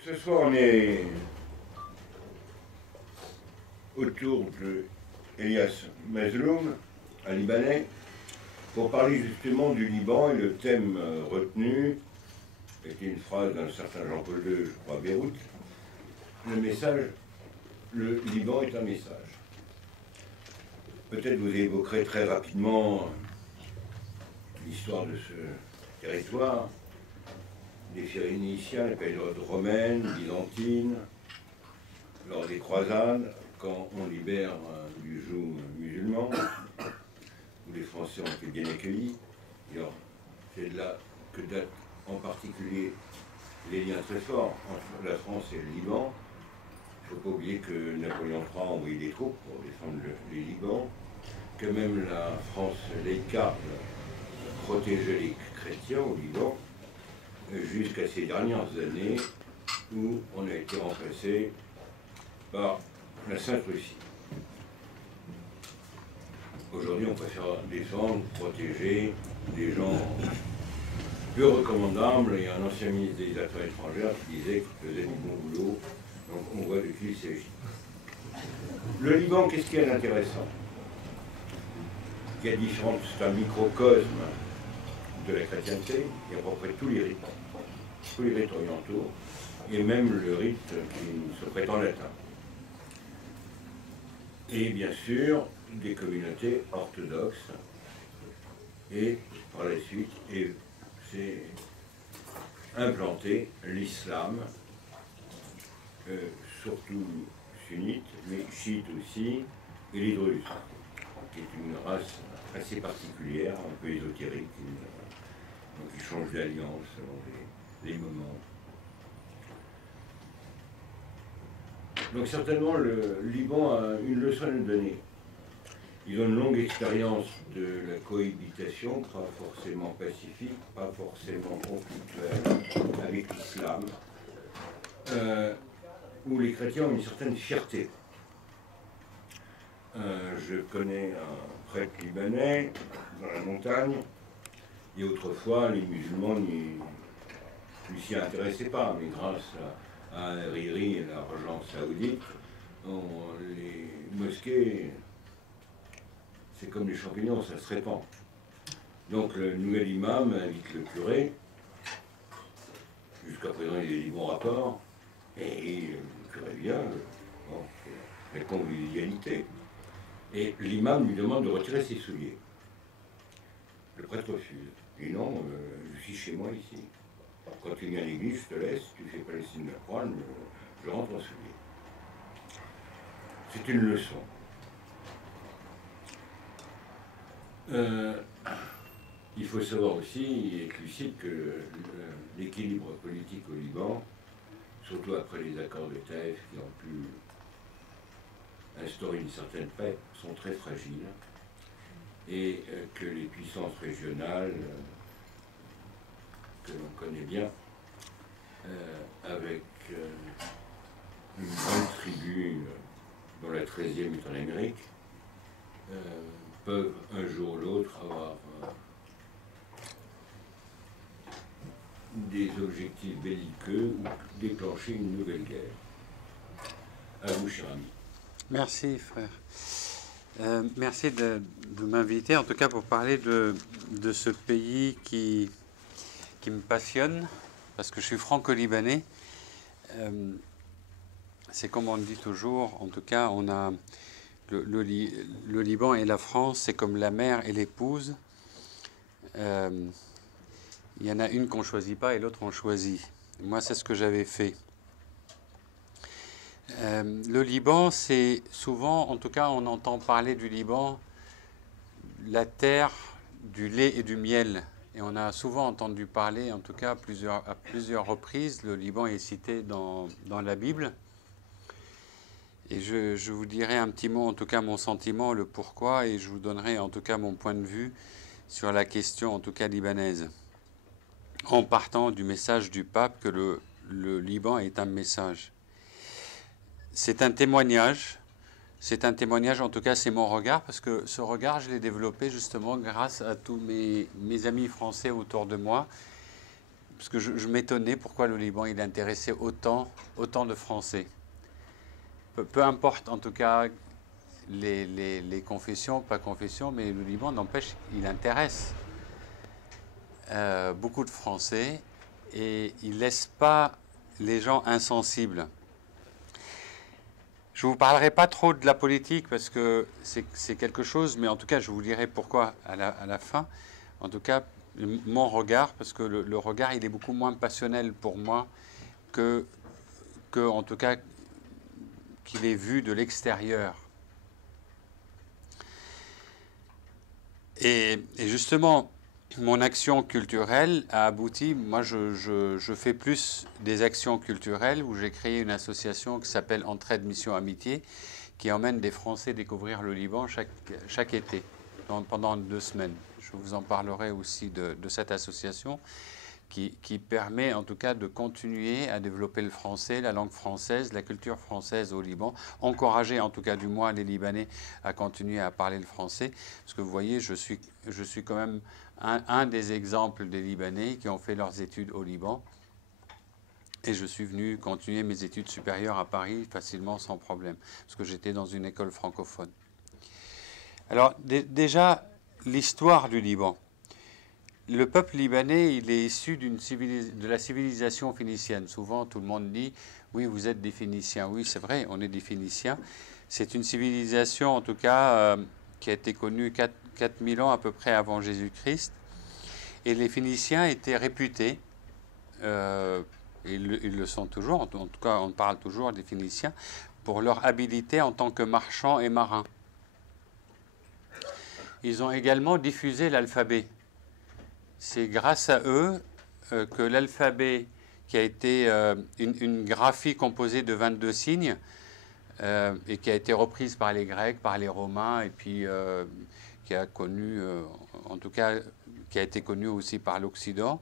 Ce soir, on est autour de Elias Mazloum, un Libanais, pour parler justement du Liban. Et le thème retenu était une phrase d'un certain Jean-Paul II, je crois, à Beyrouth. Le message, le Liban est un message. Peut-être vous évoquerez très rapidement l'histoire de ce territoire, des Phéniciens, les périodes romaines, byzantines, lors des croisades, quand on libère du joug musulman, où les Français ont été bien accueillis. C'est de là que datent en particulier les liens très forts entre la France et le Liban. Il ne faut pas oublier que Napoléon III a envoyé des troupes pour défendre les Libans, que même la France laïcarde protégeait les chrétiens au Liban, jusqu'à ces dernières années où on a été remplacé par la Sainte Russie. Aujourd'hui, on préfère défendre, protéger des gens peu recommandables. Il y a un ancien ministre des Affaires étrangères qui disait qu'il faisait du bon boulot. Donc on voit de qui il s'agit. Le Liban, qu'est-ce qu'il y a d'intéressant? Il y a différentes, c'est un microcosme de la chrétienté, il y a à peu près tous les rites orientaux, et même le rite qui se prétend latin. Et bien sûr, des communautés orthodoxes, et par la suite, c'est implanté l'islam, surtout sunnite, mais chiite aussi, et les Druzes, qui est une race assez particulière, un peu ésotérique, donc ils changent d'alliance selon les moments. Donc certainement le Liban a une leçon à nous donner. Ils ont une longue expérience de la cohabitation, pas forcément pacifique, pas forcément conflictuelle, avec l'islam, où les chrétiens ont une certaine fierté. Je connais un prêtre libanais dans la montagne, et autrefois les musulmans ne s'y intéressaient pas, mais grâce à Hariri et l'argent saoudite, les mosquées, c'est comme les champignons, ça se répand. Donc le nouvel imam invite le curé, jusqu'à présent il y a des bons rapports, et le curé vient, bon, c'est la convivialité. Et l'imam lui demande de retirer ses souliers. Le prêtre refuse. Il dit non, je suis chez moi ici. Quand tu viens à l'église, je te laisse, tu ne fais pas les signes de la croix, je rentre en soulier. C'est une leçon. Il faut savoir aussi, et être lucide, que l'équilibre politique au Liban, surtout après les accords de Taïf qui ont pu instaurer une certaine paix, sont très fragiles, et que les puissances régionales que l'on connaît bien, avec une grande tribu dont la 13e est en Amérique, peuvent un jour ou l'autre avoir des objectifs belliqueux ou déclencher une nouvelle guerre. À vous, cher ami. Merci, frère. Merci de m'inviter, en tout cas pour parler de ce pays qui me passionne, parce que je suis franco-libanais. C'est comme on le dit toujours, en tout cas, on a le Liban et la France, c'est comme la mère et l'épouse. Il y en a une qu'on ne choisit pas et l'autre on choisit. Moi, c'est ce que j'avais fait. Le Liban, c'est souvent, en tout cas, on entend parler du Liban, la terre du lait et du miel. Et on a souvent entendu parler, en tout cas à plusieurs reprises, le Liban est cité dans la Bible. Et je vous dirai un petit mot, en tout cas mon sentiment, le pourquoi, et je vous donnerai en tout cas mon point de vue sur la question, en tout cas libanaise. En partant du message du pape que le Liban est un message. C'est un témoignage, en tout cas c'est mon regard, parce que ce regard je l'ai développé justement grâce à tous mes amis français autour de moi. parce que je m'étonnais pourquoi le Liban il intéressait autant de Français. Peu importe en tout cas les confessions, pas confessions, mais le Liban n'empêche, il intéresse beaucoup de Français et il ne laisse pas les gens insensibles. Je ne vous parlerai pas trop de la politique parce que c'est quelque chose, mais en tout cas je vous dirai pourquoi à la fin. En tout cas, mon regard, parce que le regard il est beaucoup moins passionnel pour moi que en tout cas qu'il est vu de l'extérieur. Et justement, mon action culturelle a abouti, moi je fais plus des actions culturelles où j'ai créé une association qui s'appelle Entraide Mission Amitié qui emmène des Français découvrir le Liban chaque été, pendant 2 semaines. Je vous en parlerai aussi de cette association qui permet en tout cas de continuer à développer le français, la langue française, la culture française au Liban, encourager en tout cas du moins les Libanais à continuer à parler le français, parce que vous voyez, je suis quand même un des exemples des Libanais qui ont fait leurs études au Liban, et je suis venu continuer mes études supérieures à Paris facilement sans problème, parce que j'étais dans une école francophone. Alors déjà, l'histoire du Liban. Le peuple libanais, il est issu de la civilisation phénicienne. Souvent, tout le monde dit, oui, vous êtes des Phéniciens. Oui, c'est vrai, on est des Phéniciens. C'est une civilisation, en tout cas, qui a été connue 4000 ans à peu près avant Jésus-Christ. Et les Phéniciens étaient réputés, ils le sont toujours, en tout cas, on parle toujours des Phéniciens, pour leur habileté en tant que marchands et marins. Ils ont également diffusé l'alphabet. C'est grâce à eux que l'alphabet, qui a été une graphie composée de 22 signes, et qui a été reprise par les Grecs, par les Romains, et puis qui a connu, en tout cas, qui a été connue aussi par l'Occident,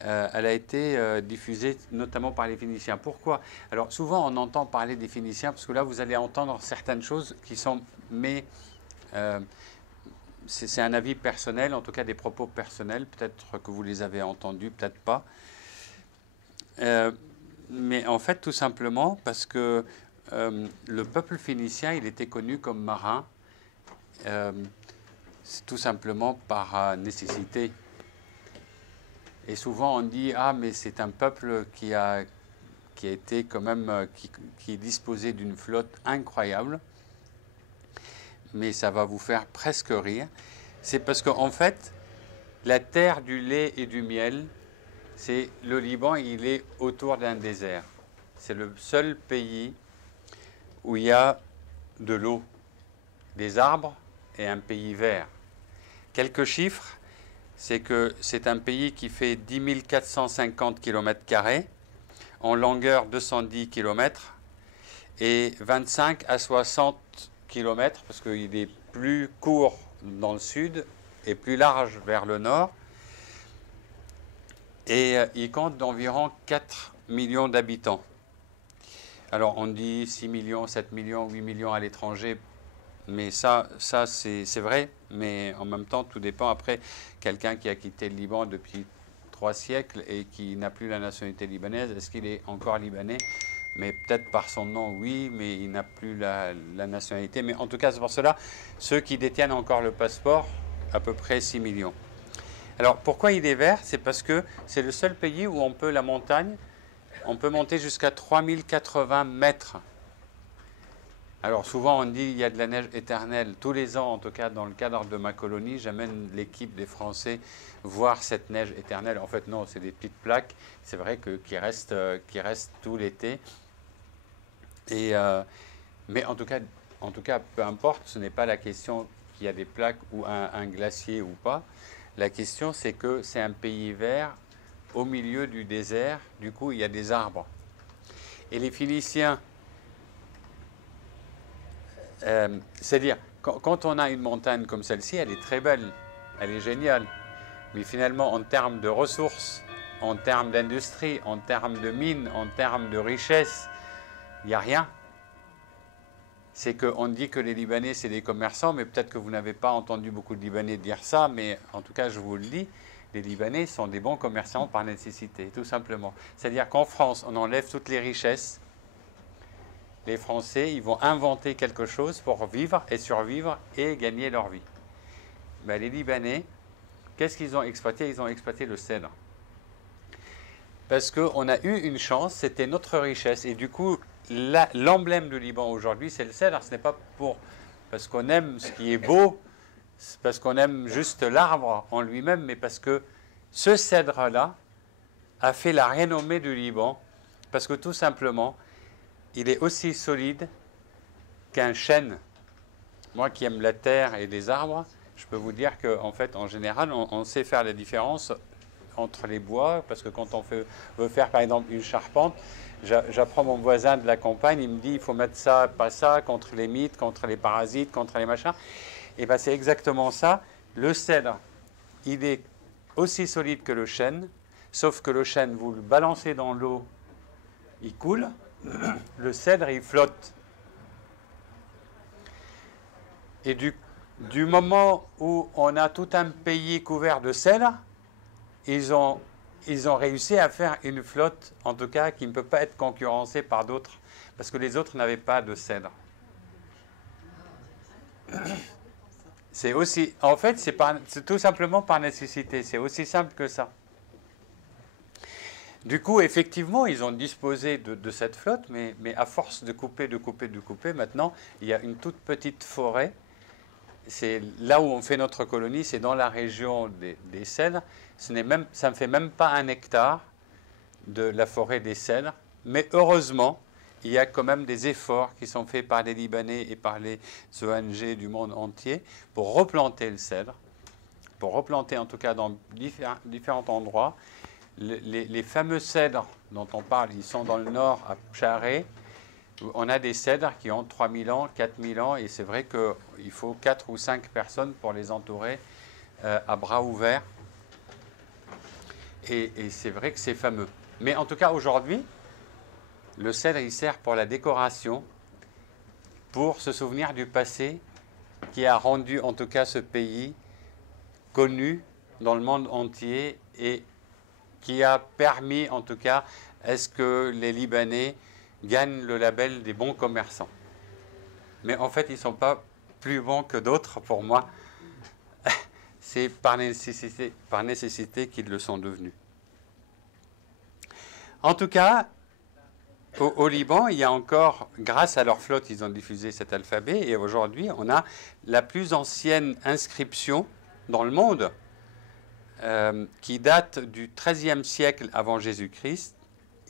elle a été diffusée notamment par les Phéniciens. Pourquoi? Alors souvent on entend parler des Phéniciens, parce que là vous allez entendre certaines choses qui sont... c'est un avis personnel, en tout cas des propos personnels. Peut-être que vous les avez entendus, peut-être pas. Mais en fait, tout simplement parce que le peuple phénicien, il était connu comme marin, tout simplement par nécessité. Et souvent, on dit « Ah, mais c'est un peuple qui a été quand même... qui disposait d'une flotte incroyable. » Mais ça va vous faire presque rire. C'est parce qu'en fait, la terre du lait et du miel, c'est le Liban, il est autour d'un désert. C'est le seul pays où il y a de l'eau, des arbres et un pays vert. Quelques chiffres, c'est que c'est un pays qui fait 10 450 km², en longueur 210 km et 25 à 60 km, parce qu'il est plus court dans le sud et plus large vers le nord. Et il compte d'environ 4 millions d'habitants. Alors on dit 6 millions, 7 millions, 8 millions à l'étranger, mais ça c'est vrai, mais en même temps tout dépend. Après, quelqu'un qui a quitté le Liban depuis 3 siècles et qui n'a plus la nationalité libanaise, est-ce qu'il est encore libanais? Mais peut-être par son nom, oui, mais il n'a plus la nationalité. Mais en tout cas, c'est pour cela, ceux qui détiennent encore le passeport, à peu près 6 millions. Alors, pourquoi il est vert? C'est parce que c'est le seul pays où on peut, la montagne, on peut monter jusqu'à 3080 mètres. Alors, souvent, on dit qu'il y a de la neige éternelle. Tous les ans, en tout cas, dans le cadre de ma colonie, j'amène l'équipe des Français voir cette neige éternelle. En fait, non, c'est des petites plaques. C'est vrai qui restent tout l'été. Mais en tout cas, peu importe, ce n'est pas la question qu'il y a des plaques ou un glacier ou pas. La question, c'est que c'est un pays vert au milieu du désert. Du coup, il y a des arbres. Et les Phéniciens, c'est-à-dire, quand on a une montagne comme celle-ci, elle est très belle, elle est géniale. Mais finalement, en termes de ressources, en termes d'industrie, en termes de mines, en termes de richesse, il n'y a rien. C'est qu'on dit que les Libanais, c'est des commerçants, mais peut-être que vous n'avez pas entendu beaucoup de Libanais dire ça, mais en tout cas, je vous le dis, les Libanais sont des bons commerçants par nécessité, tout simplement. C'est-à-dire qu'en France, on enlève toutes les richesses. Les Français, ils vont inventer quelque chose pour vivre et survivre et gagner leur vie. Ben, les Libanais, qu'est-ce qu'ils ont exploité? Ils ont exploité le cèdre. Parce qu'on a eu une chance, c'était notre richesse. Et du coup, l'emblème du Liban aujourd'hui, c'est le cèdre. Ce n'est pas parce qu'on aime ce qui est beau, parce qu'on aime juste l'arbre en lui-même, mais parce que ce cèdre-là a fait la renommée du Liban, parce que tout simplement, il est aussi solide qu'un chêne. Moi qui aime la terre et les arbres, je peux vous dire qu'en fait, en général, on sait faire la différence entre les bois, parce que quand on veut faire par exemple une charpente, j'apprends mon voisin de la campagne, il me dit il faut mettre ça, pas ça, contre les mites, contre les parasites, contre les machins. Et bien c'est exactement ça. Le cèdre, il est aussi solide que le chêne, sauf que le chêne, vous le balancez dans l'eau, il coule. Le cèdre, il flotte. Et du moment où on a tout un pays couvert de cèdre, ils ont réussi à faire une flotte, en tout cas, qui ne peut pas être concurrencée par d'autres, parce que les autres n'avaient pas de cèdre. C'est aussi, en fait, c'est tout simplement par nécessité. C'est aussi simple que ça. Du coup, effectivement, ils ont disposé de cette flotte, mais à force de couper, maintenant, il y a une toute petite forêt. C'est là où on fait notre colonie, c'est dans la région des cèdres. Ça ne fait même pas 1 hectare de la forêt des cèdres. Mais heureusement, il y a quand même des efforts qui sont faits par les Libanais et par les ONG du monde entier pour replanter le cèdre, pour replanter en tout cas dans différents endroits. Les fameux cèdres dont on parle, ils sont dans le nord, à Charé. On a des cèdres qui ont 3000 ans, 4000 ans, et c'est vrai qu'il faut 4 ou 5 personnes pour les entourer à bras ouverts. Et c'est vrai que c'est fameux. Mais en tout cas, aujourd'hui, le cèdre, il sert pour la décoration, pour se souvenir du passé qui a rendu en tout cas ce pays connu dans le monde entier et qui a permis en tout cas à ce que les Libanais gagnent le label des bons commerçants. Mais en fait, ils ne sont pas plus bons que d'autres pour moi. C'est par nécessité qu'ils le sont devenus. En tout cas, au Liban, il y a encore, grâce à leur flotte, ils ont diffusé cet alphabet, et aujourd'hui, on a la plus ancienne inscription dans le monde, qui date du XIIIe siècle avant Jésus-Christ,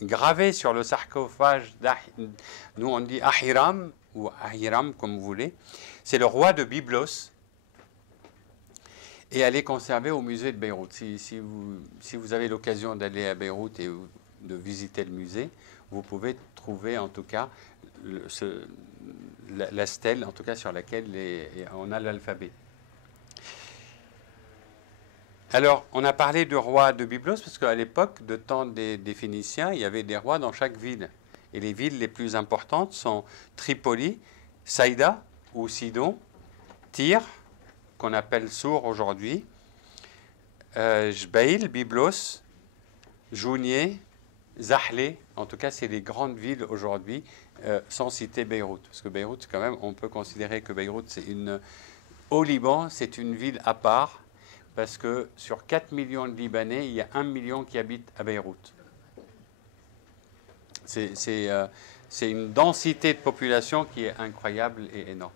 gravée sur le sarcophage nous on dit Ahiram, ou Ahiram comme vous voulez. C'est le roi de Byblos, et elle est conservée au musée de Beyrouth. Si vous avez l'occasion d'aller à Beyrouth et de visiter le musée, vous pouvez trouver en tout cas la stèle, en tout cas sur laquelle on a l'alphabet. Alors, on a parlé du roi de Byblos parce qu'à l'époque, de temps des Phéniciens, il y avait des rois dans chaque ville. Et les villes les plus importantes sont Tripoli, Saïda ou Sidon, Tyr, qu'on appelle Sour aujourd'hui, Jbeil, Byblos, Jounieh, Zahlé. En tout cas, c'est les grandes villes aujourd'hui, sans citer Beyrouth. Parce que Beyrouth, quand même, on peut considérer que Beyrouth, au Liban, c'est une ville à part. Parce que sur 4 millions de Libanais, il y a 1 million qui habitent à Beyrouth. C'est une densité de population qui est incroyable et énorme.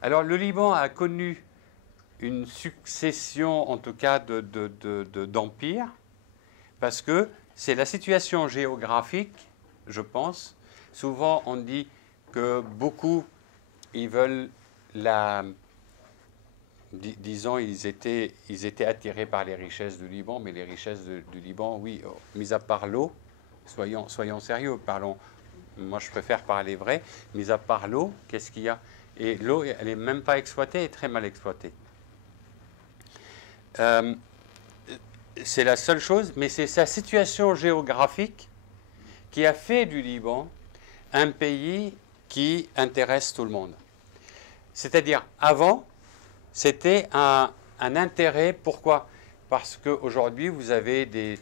Alors le Liban a connu une succession, en tout cas, d'empires, parce que c'est la situation géographique, je pense. Souvent, on dit que beaucoup, ils veulent disons, ils étaient attirés par les richesses du Liban, mais les richesses du Liban, oui, mis à part l'eau, soyons sérieux, moi je préfère parler vrai, mis à part l'eau, qu'est-ce qu'il y a? Et l'eau, elle n'est même pas exploitée, et très mal exploitée. C'est la seule chose, mais c'est sa situation géographique qui a fait du Liban un pays qui intéresse tout le monde. C'est-à-dire, avant, c'était un intérêt. Pourquoi? parce qu'aujourd'hui, vous avez des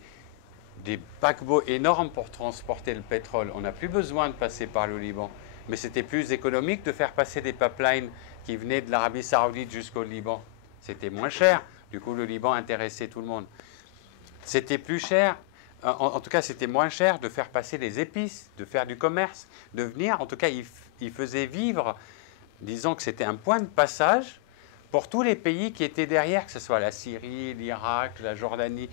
paquebots énormes pour transporter le pétrole. On n'a plus besoin de passer par le Liban. Mais c'était plus économique de faire passer des pipelines qui venaient de l'Arabie Saoudite jusqu'au Liban. C'était moins cher. Du coup, le Liban intéressait tout le monde. C'était plus cher. En tout cas, c'était moins cher de faire passer les épices, de faire du commerce, de venir. En tout cas, il faisait vivre, disons que c'était un point de passage pour tous les pays qui étaient derrière, que ce soit la Syrie, l'Irak, la Jordanie,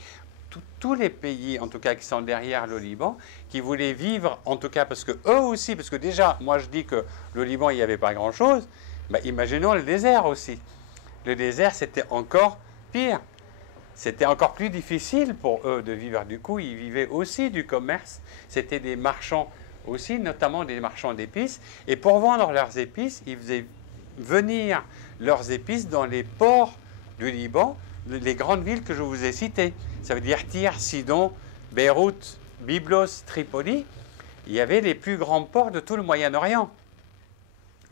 tous les pays, en tout cas, qui sont derrière le Liban, qui voulaient vivre, en tout cas, parce que eux aussi, parce que déjà, moi je dis que le Liban, il n'y avait pas grand-chose, bah, imaginons le désert aussi. Le désert, c'était encore pire. C'était encore plus difficile pour eux de vivre. Du coup, ils vivaient aussi du commerce. C'était des marchands aussi, notamment des marchands d'épices. Et pour vendre leurs épices, ils faisaient venir leurs épices dans les ports du Liban, les grandes villes que je vous ai citées. Ça veut dire Tyr, Sidon, Beyrouth, Byblos, Tripoli. Il y avait les plus grands ports de tout le Moyen-Orient.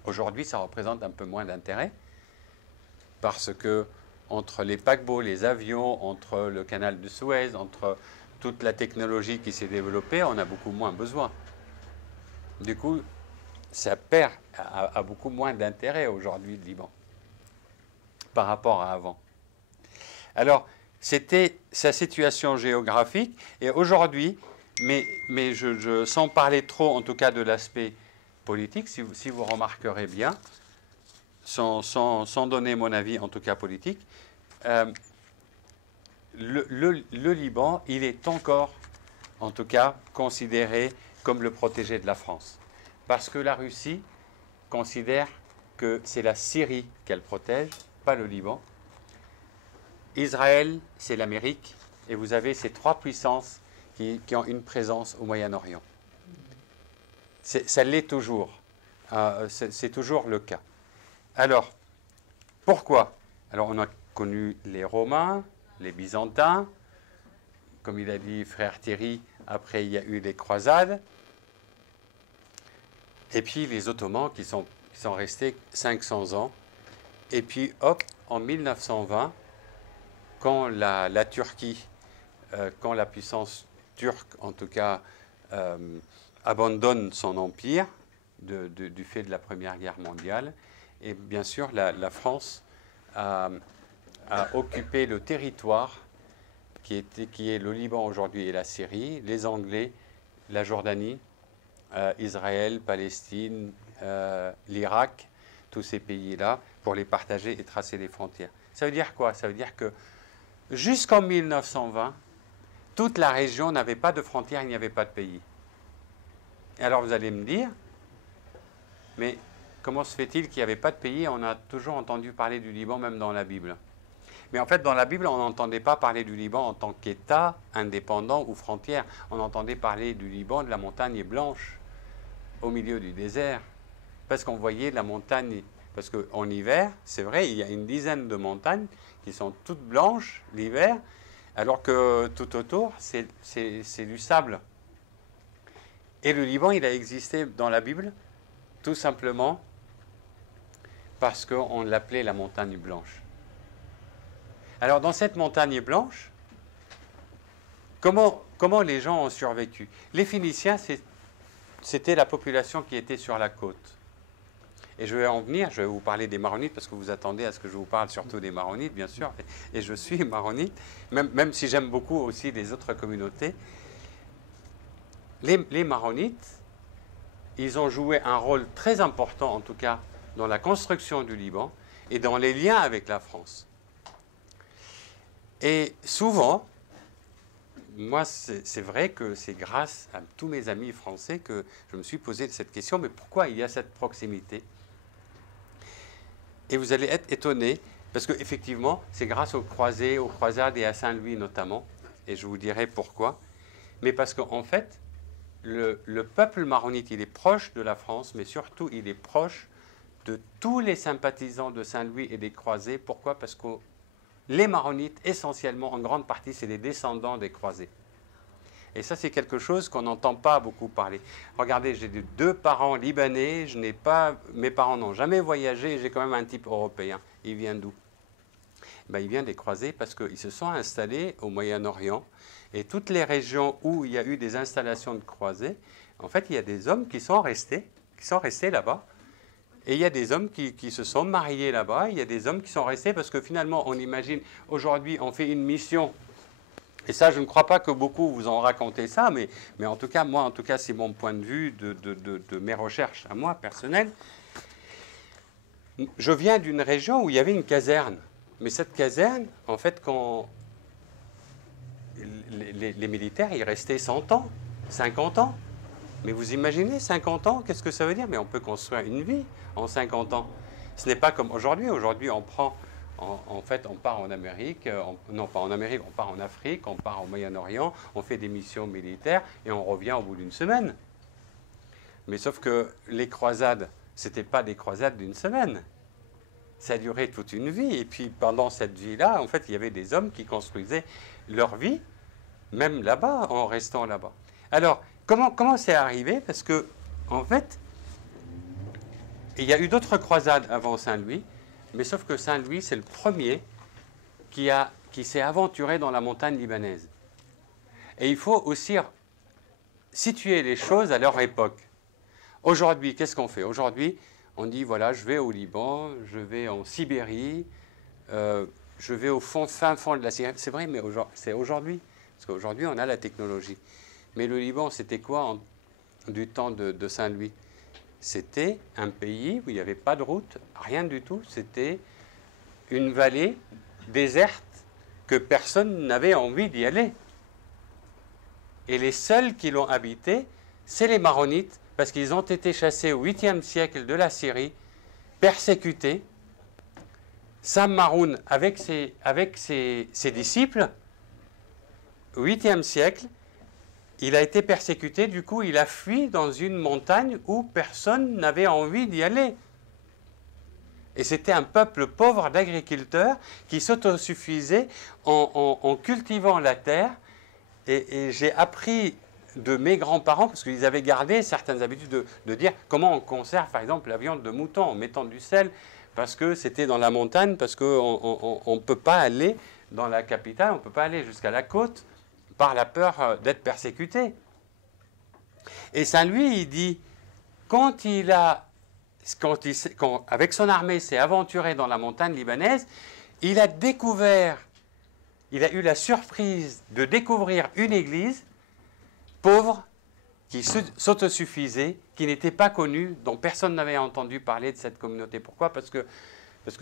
Aujourd'hui, ça représente un peu moins d'intérêt parce que entre les paquebots, les avions, entre le canal de Suez, entre toute la technologie qui s'est développée, on a beaucoup moins besoin. Du coup, ça perd à beaucoup moins d'intérêt aujourd'hui, le Liban, par rapport à avant. Alors, c'était sa situation géographique, et aujourd'hui, mais sans parler trop, en tout cas, de l'aspect politique, si vous remarquerez bien, sans donner mon avis, en tout cas politique, le Liban, il est encore, en tout cas, considéré comme le protégé de la France. Parce que la Russie considère que c'est la Syrie qu'elle protège, pas le Liban. Israël, c'est l'Amérique, et vous avez ces trois puissances qui ont une présence au Moyen-Orient. Ça l'est toujours. C'est toujours le cas. Alors, pourquoi? Alors, on a connu les Romains, les Byzantins, comme il a dit frère Thierry, après il y a eu les croisades, et puis les Ottomans qui sont restés 500 ans, et puis hop, en 1920, quand la Turquie, quand la puissance turque, en tout cas, abandonne son empire du fait de la Première Guerre mondiale, et bien sûr, la France a occupé le territoire qui est le Liban aujourd'hui et la Syrie, les Anglais, la Jordanie, Israël, Palestine, l'Irak, tous ces pays-là, pour les partager et tracer les frontières. Ça veut dire quoi? Ça veut dire que jusqu'en 1920, toute la région n'avait pas de frontières, il n'y avait pas de pays. Et alors vous allez me dire, mais comment se fait-il qu'il n'y avait pas de pays? On a toujours entendu parler du Liban, même dans la Bible. Mais en fait, dans la Bible, on n'entendait pas parler du Liban en tant qu'État indépendant ou frontière. On entendait parler du Liban, de la montagne blanche, au milieu du désert. Parce qu'on voyait la montagne. Parce qu'en hiver, c'est vrai, il y a une dizaine de montagnes qui sont toutes blanches l'hiver, alors que tout autour, c'est du sable. Et le Liban, il a existé dans la Bible, tout simplement parce qu'on l'appelait la montagne blanche. Alors, dans cette montagne blanche, comment les gens ont survécu? Les Phéniciens, c'était la population qui était sur la côte. Et je vais en venir, je vais vous parler des Maronites, parce que vous attendez à ce que je vous parle surtout des Maronites, bien sûr, et je suis Maronite, même si j'aime beaucoup aussi les autres communautés. Les Maronites, ils ont joué un rôle très important, en tout cas, dans la construction du Liban et dans les liens avec la France. Et souvent, moi, c'est vrai que c'est grâce à tous mes amis français que je me suis posé cette question, mais pourquoi il y a cette proximité? Et vous allez être étonnés, parce qu'effectivement, c'est grâce aux croisés, aux croisades et à Saint-Louis notamment, et je vous dirai pourquoi. Mais parce qu'en fait, le peuple maronite, il est proche de la France, mais surtout, il est proche de tous les sympathisants de Saint-Louis et des croisés. Pourquoi? Parce que les Maronites, essentiellement, en grande partie, c'est les descendants des croisés. Et ça, c'est quelque chose qu'on n'entend pas beaucoup parler. Regardez, j'ai deux parents libanais, mes parents n'ont jamais voyagé, et j'ai quand même un type européen. Il vient d'où? Ben, il vient des croisés parce qu'ils se sont installés au Moyen-Orient. Et toutes les régions où il y a eu des installations de croisés, en fait, il y a des hommes qui sont restés là-bas. Et il y a des hommes qui se sont mariés là-bas. Il y a des hommes qui sont restés parce que finalement, on imagine, aujourd'hui, on fait une mission. Et ça, je ne crois pas que beaucoup vous ont raconté ça, mais en tout cas, moi, c'est mon point de vue de mes recherches à moi, personnelles. Je viens d'une région où il y avait une caserne. Mais cette caserne, en fait, quand les militaires, ils restaient 100 ans, 50 ans. Mais vous imaginez, 50 ans, qu'est-ce que ça veut dire? Mais on peut construire une vie en 50 ans. Ce n'est pas comme aujourd'hui. Aujourd'hui, on prend, en fait, on part en Amérique, non pas en Amérique, on part en Afrique, on part au Moyen-Orient, on fait des missions militaires et on revient au bout d'une semaine. Mais sauf que les croisades, ce n'était pas des croisades d'une semaine. Ça a duré toute une vie. Et puis pendant cette vie-là, en fait, il y avait des hommes qui construisaient leur vie, même là-bas, en restant là-bas. Alors, comment c'est arrivé? Parce que, en fait, il y a eu d'autres croisades avant Saint-Louis, mais sauf que Saint-Louis, c'est le premier qui s'est aventuré dans la montagne libanaise. Et il faut aussi situer les choses à leur époque. Aujourd'hui, qu'est-ce qu'on fait? Aujourd'hui, on dit, voilà, je vais au Liban, je vais en Sibérie, je vais au fin fond de la Syrie. C'est vrai, mais c'est aujourd'hui. Parce qu'aujourd'hui, on a la technologie. Mais le Liban, c'était quoi du temps de Saint-Louis? C'était un pays où il n'y avait pas de route, rien du tout. C'était une vallée déserte que personne n'avait envie d'y aller. Et les seuls qui l'ont habité, c'est les Maronites, parce qu'ils ont été chassés au 8e siècle de la Syrie, persécutés. Sam Maroun, avec ses disciples, au 8e siècle, il a été persécuté, du coup il a fui dans une montagne où personne n'avait envie d'y aller. Et c'était un peuple pauvre d'agriculteurs qui s'autosuffisait en cultivant la terre. Et j'ai appris de mes grands-parents, parce qu'ils avaient gardé certaines habitudes de dire comment on conserve par exemple la viande de mouton en mettant du sel, parce que c'était dans la montagne, parce qu'on ne peut pas aller dans la capitale, on ne peut pas aller jusqu'à la côte par la peur d'être persécuté. Et Saint-Louis, il dit, avec son armée s'est aventuré dans la montagne libanaise, il a eu la surprise de découvrir une église pauvre, qui s'autosuffisait, qui n'était pas connue, dont personne n'avait entendu parler de cette communauté. Pourquoi? Parce que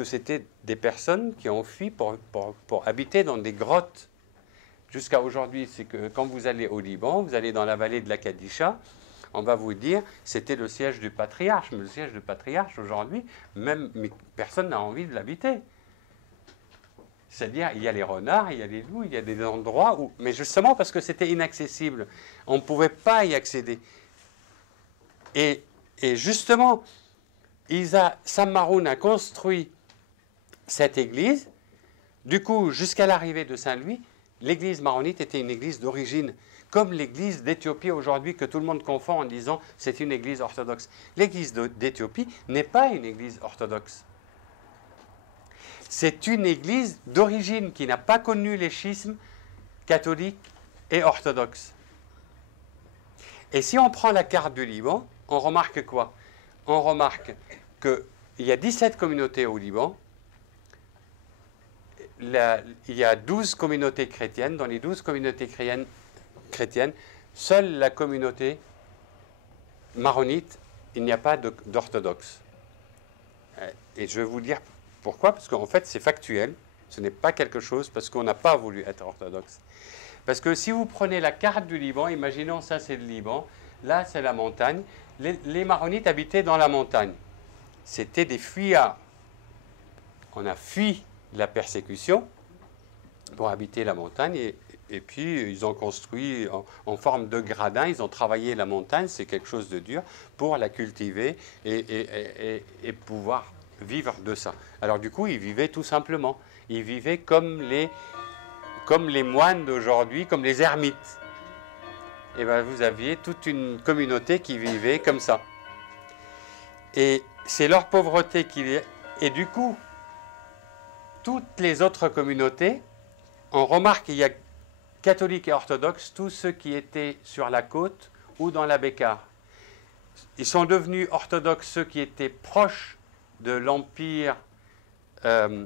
c'était des personnes qui ont fui pour habiter dans des grottes. Jusqu'à aujourd'hui, c'est que quand vous allez au Liban, vous allez dans la vallée de la Kadisha, on va vous dire, c'était le siège du patriarche. Mais le siège du patriarche, aujourd'hui, même personne n'a envie de l'habiter. C'est-à-dire, il y a les renards, il y a les loups, il y a des endroits où... Mais justement parce que c'était inaccessible. On ne pouvait pas y accéder. Et justement, Sam Maroun a construit cette église. Du coup, jusqu'à l'arrivée de Saint-Louis, l'église maronite était une église d'origine, comme l'église d'Éthiopie aujourd'hui, que tout le monde confond en disant c'est une église orthodoxe. L'église d'Éthiopie n'est pas une église orthodoxe. C'est une église d'origine qui n'a pas connu les schismes catholiques et orthodoxes. Et si on prend la carte du Liban, on remarque quoi? On remarque qu'il y a 17 communautés au Liban, il y a 12 communautés chrétiennes. Dans les 12 communautés chrétiennes, seule la communauté maronite, il n'y a pas d'orthodoxe. Et je vais vous dire pourquoi, parce qu'en fait c'est factuel, ce n'est pas quelque chose parce qu'on n'a pas voulu être orthodoxe. Parce que si vous prenez la carte du Liban, imaginons ça c'est le Liban, là c'est la montagne, les Maronites habitaient dans la montagne. C'était des fuyards. On a fui la persécution pour habiter la montagne et puis ils ont construit en forme de gradin, ils ont travaillé la montagne, c'est quelque chose de dur, pour la cultiver et pouvoir vivre de ça. Alors du coup, ils vivaient tout simplement. Ils vivaient comme les moines d'aujourd'hui, comme les ermites. Et bien, vous aviez toute une communauté qui vivait comme ça. Et c'est leur pauvreté qui... Et du coup, toutes les autres communautés, on remarque qu'il y a catholiques et orthodoxes, tous ceux qui étaient sur la côte ou dans la Bécare. Ils sont devenus orthodoxes ceux qui étaient proches de l'empire, en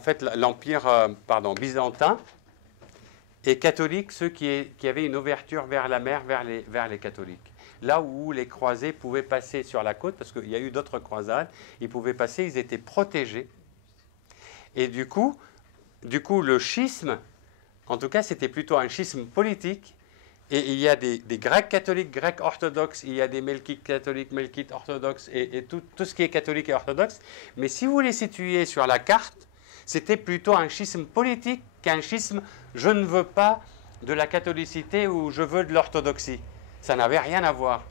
fait l'empire byzantin, et catholiques ceux qui avaient une ouverture vers la mer, vers les catholiques. Là où les croisés pouvaient passer sur la côte, parce qu'il y a eu d'autres croisades, ils pouvaient passer, ils étaient protégés. Et du coup le schisme, en tout cas c'était plutôt un schisme politique. Et il y a des Grecs catholiques, Grecs orthodoxes, il y a des Melkites catholiques, Melkites orthodoxes, et tout ce qui est catholique et orthodoxe. Mais si vous les situiez sur la carte, c'était plutôt un schisme politique qu'un schisme « je ne veux pas de la catholicité » ou « je veux de l'orthodoxie ». Ça n'avait rien à voir.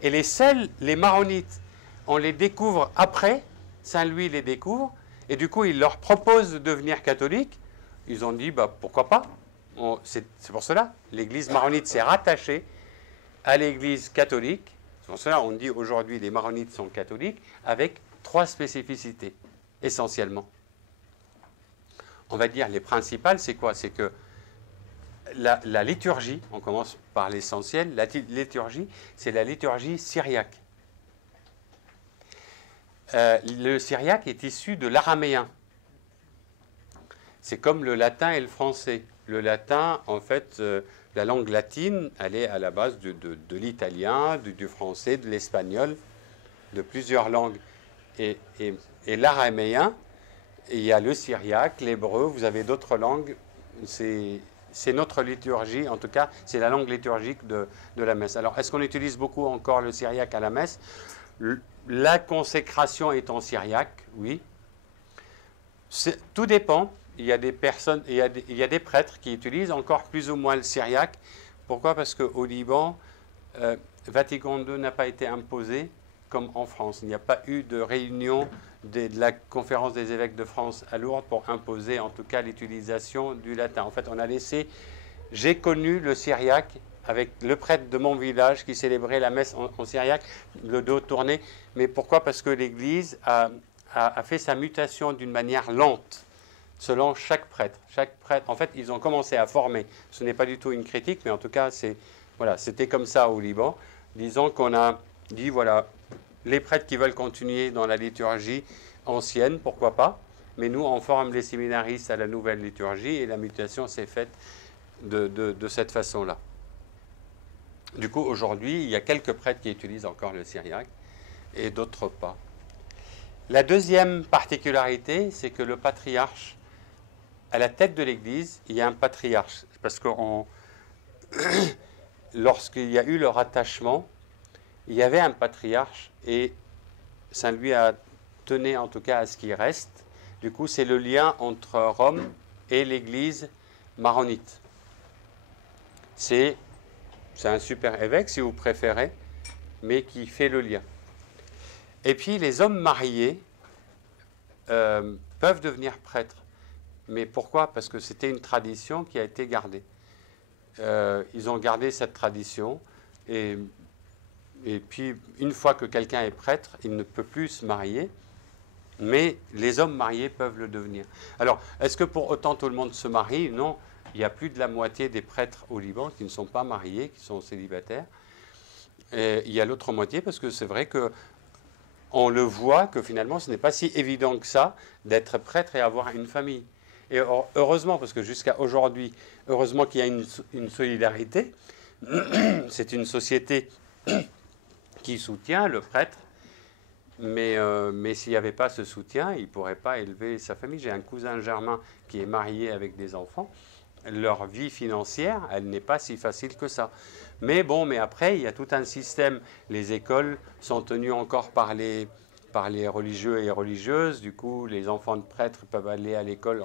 Et les maronites, on les découvre après, Saint Louis les découvre, et du coup il leur propose de devenir catholiques. Ils ont dit bah, « pourquoi pas ?» C'est pour cela, l'église maronite s'est rattachée à l'église catholique. C'est pour cela on dit aujourd'hui les maronites sont catholiques, avec 3 spécificités, essentiellement. On va dire les principales, c'est quoi? C'est que la liturgie, on commence par l'essentiel, la liturgie, c'est la liturgie syriaque. Le syriaque est issu de l'araméen. C'est comme le latin et le français. Le latin, en fait, la langue latine, elle est à la base de l'italien, du français, de l'espagnol, de plusieurs langues. Et l'araméen, il y a le syriaque, l'hébreu, vous avez d'autres langues. C'est notre liturgie, en tout cas, c'est la langue liturgique de la messe. Alors, est-ce qu'on utilise beaucoup encore le syriaque à la messe? La consécration est en syriaque, oui. Tout dépend. Il y a des personnes, il y a des prêtres qui utilisent encore plus ou moins le syriaque. Pourquoi? Parce qu'au Liban, Vatican II n'a pas été imposé comme en France. Il n'y a pas eu de réunion de la conférence des évêques de France à Lourdes pour imposer en tout cas l'utilisation du latin. En fait, on a laissé... J'ai connu le syriaque avec le prêtre de mon village qui célébrait la messe en syriaque, le dos tourné. Mais pourquoi? Parce que l'Église a fait sa mutation d'une manière lente, selon chaque prêtre. En fait, ils ont commencé à former. Ce n'est pas du tout une critique, mais en tout cas, c'était comme ça au Liban. Disons qu'on a dit, voilà, les prêtres qui veulent continuer dans la liturgie ancienne, pourquoi pas, mais nous, on forme les séminaristes à la nouvelle liturgie, et la mutation s'est faite de cette façon-là. Du coup, aujourd'hui, il y a quelques prêtres qui utilisent encore le syriaque, et d'autres pas. La deuxième particularité, c'est que le patriarche, à la tête de l'Église, il y a un patriarche. Parce que lorsqu'il y a eu le rattachement, il y avait un patriarche et Saint Louis a tenu en tout cas à ce qu'il reste. Du coup, c'est le lien entre Rome et l'Église maronite. C'est un super évêque, si vous préférez, mais qui fait le lien. Et puis, les hommes mariés peuvent devenir prêtres. Mais pourquoi? Parce que c'était une tradition qui a été gardée. Ils ont gardé cette tradition. Et puis, une fois que quelqu'un est prêtre, il ne peut plus se marier. Mais les hommes mariés peuvent le devenir. Alors, est-ce que pour autant tout le monde se marie? Non. Il y a plus de la moitié des prêtres au Liban qui ne sont pas mariés, qui sont célibataires. Et il y a l'autre moitié parce que c'est vrai que on le voit que finalement, ce n'est pas si évident que ça d'être prêtre et avoir une famille. Et heureusement, parce que jusqu'à aujourd'hui, heureusement qu'il y a une solidarité. C'est une société qui soutient le prêtre. Mais s'il n'y avait pas ce soutien, il ne pourrait pas élever sa famille. J'ai un cousin germain qui est marié avec des enfants. Leur vie financière, elle n'est pas si facile que ça. Mais bon, mais après, il y a tout un système. Les écoles sont tenues encore par les religieux et religieuses. Du coup, les enfants de prêtres peuvent aller à l'école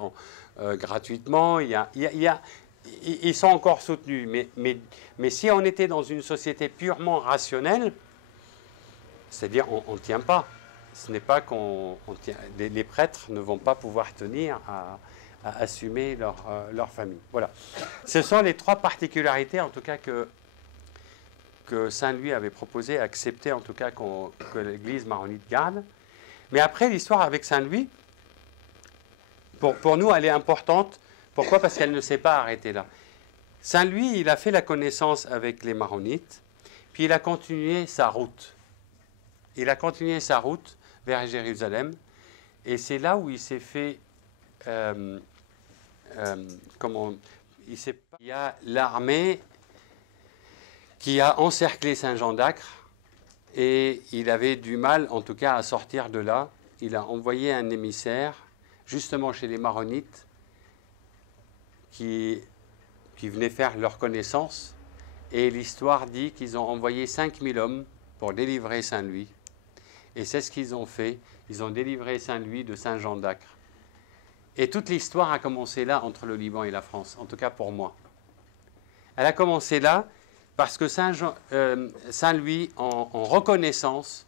gratuitement. Ils sont encore soutenus. Mais si on était dans une société purement rationnelle, c'est-à-dire on ne tient pas. Ce n'est pas qu'on tient. Les prêtres ne vont pas pouvoir tenir à assumer leur famille. Voilà. Ce sont les 3 particularités, en tout cas, que Saint Louis avait proposé, accepté, en tout cas, que l'Église maronite garde. Mais après, l'histoire avec Saint-Louis, pour nous, elle est importante. Pourquoi? Parce qu'elle ne s'est pas arrêtée là. Saint-Louis, il a fait la connaissance avec les Maronites, puis il a continué sa route. Il a continué sa route vers Jérusalem, et c'est là où il s'est fait... il y a l'armée qui a encerclé Saint-Jean d'Acre, et il avait du mal, en tout cas, à sortir de là. Il a envoyé un émissaire, justement chez les Maronites, qui venaient faire leur connaissance. Et l'histoire dit qu'ils ont envoyé 5000 hommes pour délivrer Saint-Louis. Et c'est ce qu'ils ont fait. Ils ont délivré Saint-Louis de Saint-Jean d'Acre. Et toute l'histoire a commencé là, entre le Liban et la France, en tout cas pour moi. Elle a commencé là, parce que Saint-Louis, en reconnaissance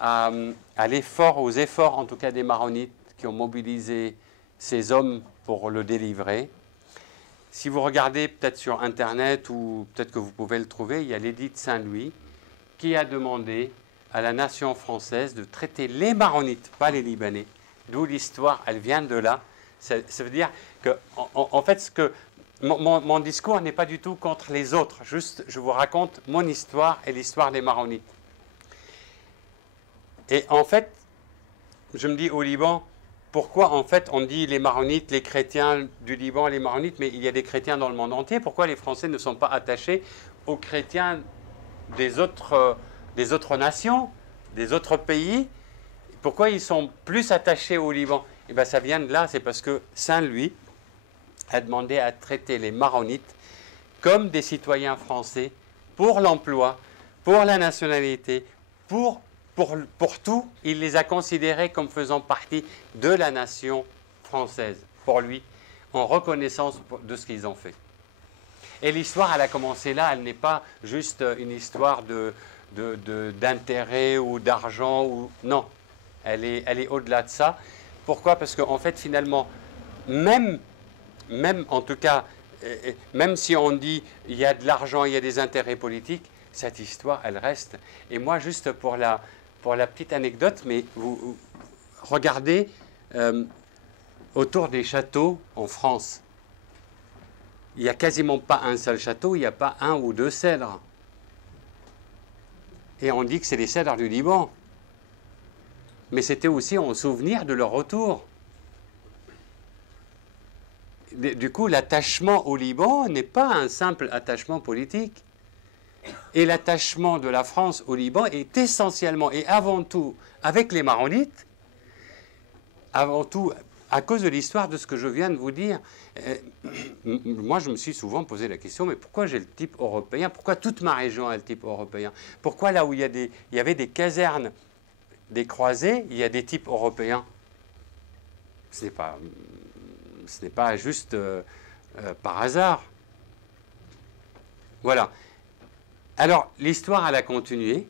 aux efforts en tout cas des Maronites qui ont mobilisé ces hommes pour le délivrer. Si vous regardez peut-être sur Internet, ou peut-être que vous pouvez le trouver, il y a l'édit de Saint-Louis qui a demandé à la nation française de traiter les Maronites, pas les Libanais. D'où l'histoire, elle vient de là. Ça veut dire que, en fait, mon discours n'est pas du tout contre les autres. Juste, je vous raconte mon histoire et l'histoire des Maronites. Et en fait, je me dis au Liban, pourquoi en fait on dit les Maronites, les chrétiens du Liban, les Maronites, mais il y a des chrétiens dans le monde entier. Pourquoi les Français ne sont pas attachés aux chrétiens des autres nations, des autres pays? Pourquoi ils sont plus attachés au Liban? Eh bien, ça vient de là, c'est parce que Saint-Louis a demandé à traiter les Maronites comme des citoyens français pour l'emploi, pour la nationalité, pour tout. Il les a considérés comme faisant partie de la nation française, pour lui, en reconnaissance de ce qu'ils ont fait. Et l'histoire, elle a commencé là, elle n'est pas juste une histoire d'intérêt ou d'argent, non, elle est au-delà de ça. Pourquoi? Parce qu'en fait, finalement, même en tout cas, même si on dit il y a de l'argent, il y a des intérêts politiques, cette histoire, elle reste. Et moi, juste pour la petite anecdote, mais vous regardez autour des châteaux en France, il n'y a quasiment pas un seul château, il n'y a pas un ou deux cèdres. Et on dit que c'est les cèdres du Liban. Mais c'était aussi en souvenir de leur retour. Du coup, l'attachement au Liban n'est pas un simple attachement politique. Et l'attachement de la France au Liban est essentiellement et avant tout avec les Maronites, avant tout à cause de l'histoire de ce que je viens de vous dire. Moi, je me suis souvent posé la question, mais pourquoi j'ai le type européen? Pourquoi toute ma région a le type européen? Pourquoi là où il y avait des casernes, des croisés, il y a des types européens? Ce n'est pas juste par hasard. Voilà. Alors, l'histoire, elle a continué.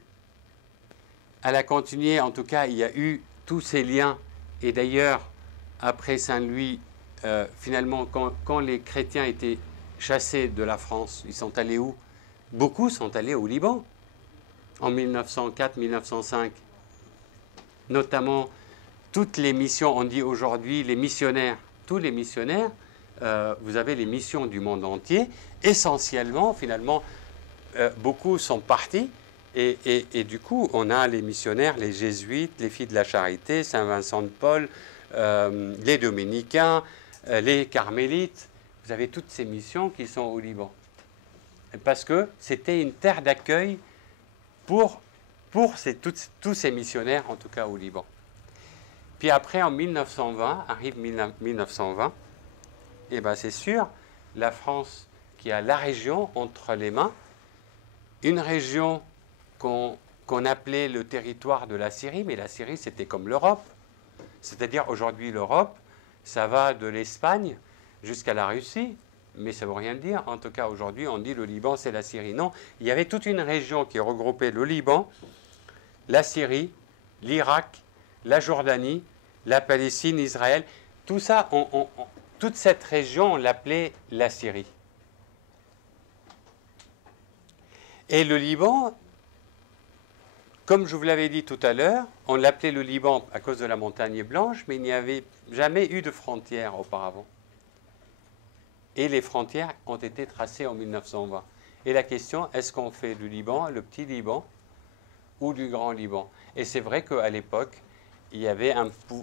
Elle a continué, en tout cas, il y a eu tous ces liens. Et d'ailleurs, après Saint-Louis, finalement, quand les chrétiens étaient chassés de la France, ils sont allés où? Beaucoup sont allés au Liban, en 1904-1905. Notamment, toutes les missions, on dit aujourd'hui les missionnaires, tous les missionnaires, vous avez les missions du monde entier, essentiellement, finalement, beaucoup sont partis, et du coup, on a les missionnaires, les jésuites, les filles de la charité, Saint-Vincent de Paul, les dominicains, les carmélites. Vous avez toutes ces missions qui sont au Liban. Parce que c'était une terre d'accueil pour tous ces missionnaires, en tout cas au Liban. Puis après, en 1920, arrive 1920, et bien c'est sûr, la France qui a la région entre les mains, une région qu'on appelait le territoire de la Syrie, mais la Syrie c'était comme l'Europe. C'est-à-dire aujourd'hui l'Europe, ça va de l'Espagne jusqu'à la Russie, mais ça ne veut rien dire. En tout cas aujourd'hui on dit le Liban c'est la Syrie. Non, il y avait toute une région qui regroupait le Liban, la Syrie, l'Irak, la Jordanie, la Palestine, Israël. Tout ça, toute cette région on l'appelait la Syrie. Et le Liban, comme je vous l'avais dit tout à l'heure, on l'appelait le Liban à cause de la montagne blanche, mais il n'y avait jamais eu de frontières auparavant. Et les frontières ont été tracées en 1920. Et la question, est-ce qu'on fait du Liban, le petit Liban, ou du grand Liban? Et c'est vrai qu'à l'époque, il y avait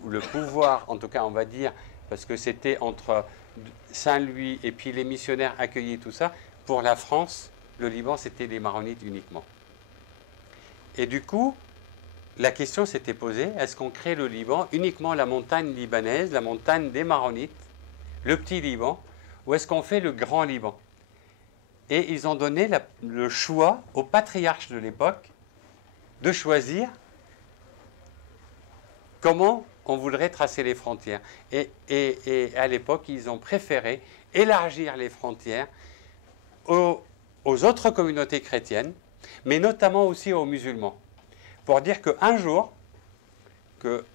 le pouvoir, en tout cas on va dire, parce que c'était entre Saint-Louis et puis les missionnaires accueillis, tout ça, pour la France, le Liban, c'était les maronites uniquement. Et du coup, la question s'était posée, est-ce qu'on crée le Liban, uniquement la montagne libanaise, la montagne des maronites, le petit Liban, ou est-ce qu'on fait le grand Liban? Et ils ont donné le choix au patriarche de l'époque de choisir comment on voudrait tracer les frontières. Et à l'époque, ils ont préféré élargir les frontières aux autres communautés chrétiennes, mais notamment aussi aux musulmans, pour dire qu'un jour, que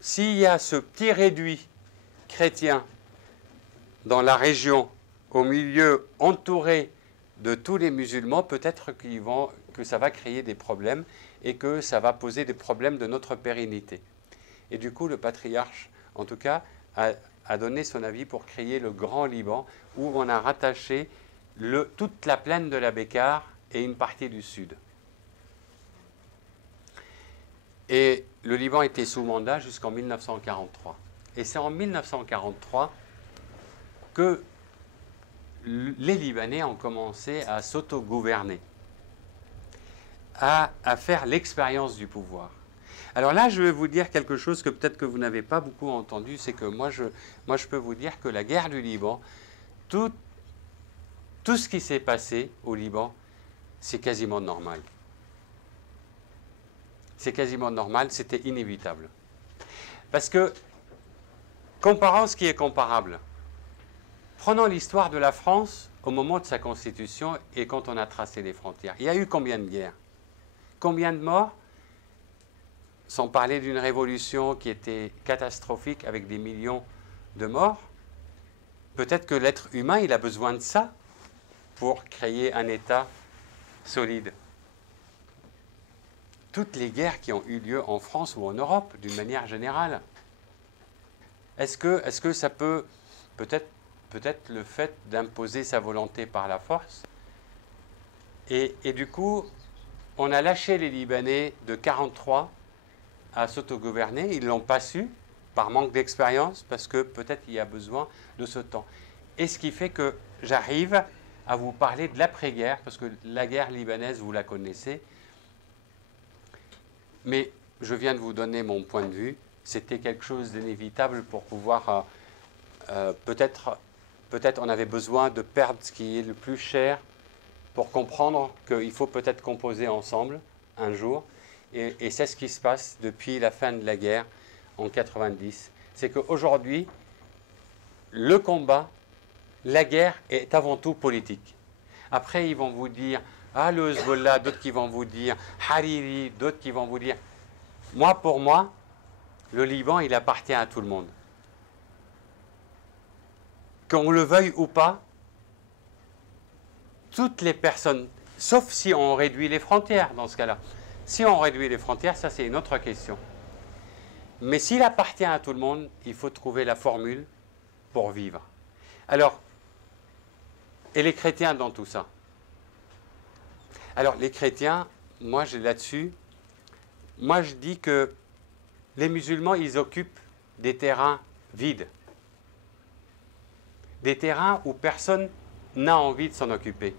s'il y a ce petit réduit chrétien dans la région, au milieu entouré de tous les musulmans, peut-être que ça va créer des problèmes et que ça va poser des problèmes de notre pérennité. Et du coup, le patriarche, en tout cas, a donné son avis pour créer le Grand Liban, où on a rattaché toute la plaine de la Bekaa et une partie du sud. Et le Liban était sous mandat jusqu'en 1943. Et c'est en 1943 que les Libanais ont commencé à s'autogouverner, à faire l'expérience du pouvoir. Alors là, je vais vous dire quelque chose que peut-être que vous n'avez pas beaucoup entendu, c'est que moi je peux vous dire que la guerre du Liban, tout ce qui s'est passé au Liban, c'est quasiment normal. C'est quasiment normal, c'était inévitable. Parce que, comparons ce qui est comparable. Prenons l'histoire de la France au moment de sa constitution et quand on a tracé les frontières. Il y a eu combien de guerres? Combien de morts? Sans parler d'une révolution qui était catastrophique avec des millions de morts. Peut-être que l'être humain, il a besoin de ça pour créer un État solide. Toutes les guerres qui ont eu lieu en France ou en Europe, d'une manière générale, est-ce que ça peut, peut-être le fait d'imposer sa volonté par la force, et du coup, on a lâché les Libanais de 1943 à s'autogouverner, ils ne l'ont pas su, par manque d'expérience, parce que peut-être il y a besoin de ce temps. Et ce qui fait que j'arrive à vous parler de l'après-guerre, parce que la guerre libanaise, vous la connaissez, mais je viens de vous donner mon point de vue, c'était quelque chose d'inévitable pour pouvoir, peut-être on avait besoin de perdre ce qui est le plus cher pour comprendre qu'il faut peut-être composer ensemble un jour. Et c'est ce qui se passe depuis la fin de la guerre en 90. C'est qu'aujourd'hui, le combat, la guerre est avant tout politique. Après, ils vont vous dire, ah, le Hezbollah, d'autres qui vont vous dire, Hariri, d'autres qui vont vous dire, moi, pour moi, le Liban, il appartient à tout le monde. Qu'on le veuille ou pas, toutes les personnes, sauf si on réduit les frontières dans ce cas-là. Si on réduit les frontières, ça c'est une autre question. Mais s'il appartient à tout le monde, il faut trouver la formule pour vivre. Alors, et les chrétiens dans tout ça? Alors les chrétiens, moi j'ai là-dessus, moi je dis que les musulmans, ils occupent des terrains vides. Des terrains où personne n'a envie de s'en occuper.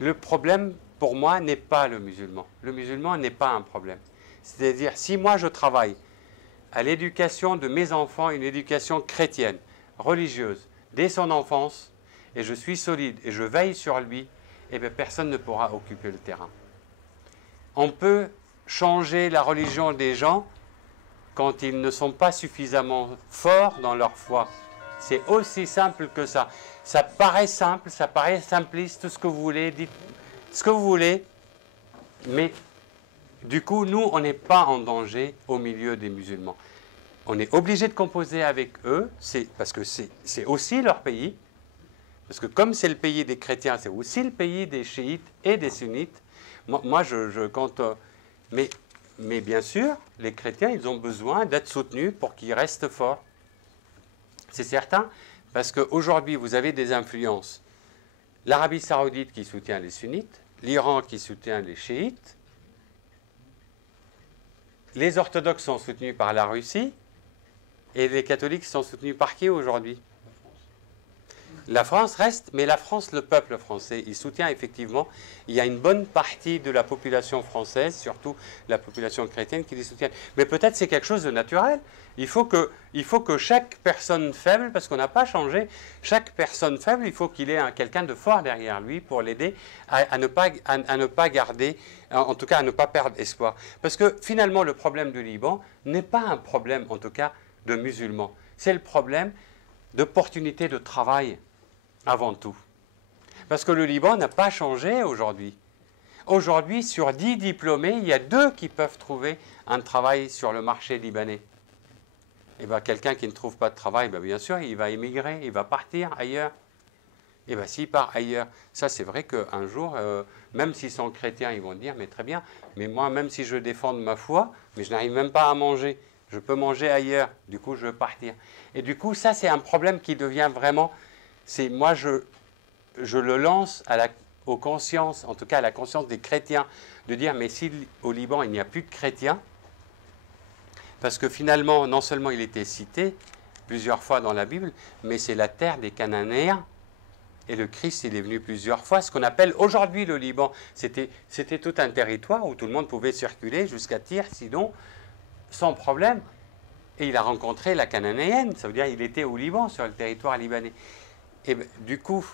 Le problème, pour moi, n'est pas le musulman. Le musulman n'est pas un problème. C'est-à-dire, si moi je travaille à l'éducation de mes enfants, une éducation chrétienne, religieuse, dès son enfance, et je suis solide, et je veille sur lui, eh bien, personne ne pourra occuper le terrain. On peut changer la religion des gens quand ils ne sont pas suffisamment forts dans leur foi. C'est aussi simple que ça. Ça paraît simple, ça paraît simpliste, tout ce que vous voulez, dites ce que vous voulez, mais du coup, nous, on n'est pas en danger au milieu des musulmans. On est obligé de composer avec eux, parce que c'est aussi leur pays, parce que comme c'est le pays des chrétiens, c'est aussi le pays des chiites et des sunnites. Moi quand Mais bien sûr, les chrétiens, ils ont besoin d'être soutenus pour qu'ils restent forts. C'est certain, parce qu'aujourd'hui, vous avez des influences. L'Arabie saoudite qui soutient les sunnites, l'Iran qui soutient les chiites, les orthodoxes sont soutenus par la Russie, et les catholiques sont soutenus par qui aujourd'hui? La France reste, mais la France, le peuple français, il soutient effectivement. Il y a une bonne partie de la population française, surtout la population chrétienne, qui les soutient. Mais peut-être c'est quelque chose de naturel. Il faut que chaque personne faible, parce qu'on n'a pas changé, chaque personne faible, il faut qu'il ait quelqu'un de fort derrière lui pour l'aider à ne pas garder, en tout cas à ne pas perdre espoir. Parce que finalement, le problème du Liban n'est pas un problème, en tout cas, de musulmans. C'est le problème d'opportunités de travail. Avant tout. Parce que le Liban n'a pas changé aujourd'hui. Aujourd'hui, sur 10 diplômés, il y a 2 qui peuvent trouver un travail sur le marché libanais. Et bien, quelqu'un qui ne trouve pas de travail, bien sûr, il va émigrer, il va partir ailleurs. Et bien, s'il part ailleurs, ça c'est vrai qu'un jour, même s'ils sont chrétiens, ils vont dire, mais très bien, mais moi, même si je défends ma foi, mais je n'arrive même pas à manger. Je peux manger ailleurs, du coup, je veux partir. Et du coup, ça, c'est un problème qui devient vraiment... Moi, je le lance aux consciences, en tout cas à la conscience des chrétiens, de dire, mais si au Liban, il n'y a plus de chrétiens, parce que finalement, non seulement il était cité plusieurs fois dans la Bible, mais c'est la terre des Cananéens, et le Christ, il est venu plusieurs fois, ce qu'on appelle aujourd'hui le Liban. C'était tout un territoire où tout le monde pouvait circuler jusqu'à Tyr, Sidon, sans problème, et il a rencontré la Cananéenne, ça veut dire qu'il était au Liban, sur le territoire libanais. Et du coup,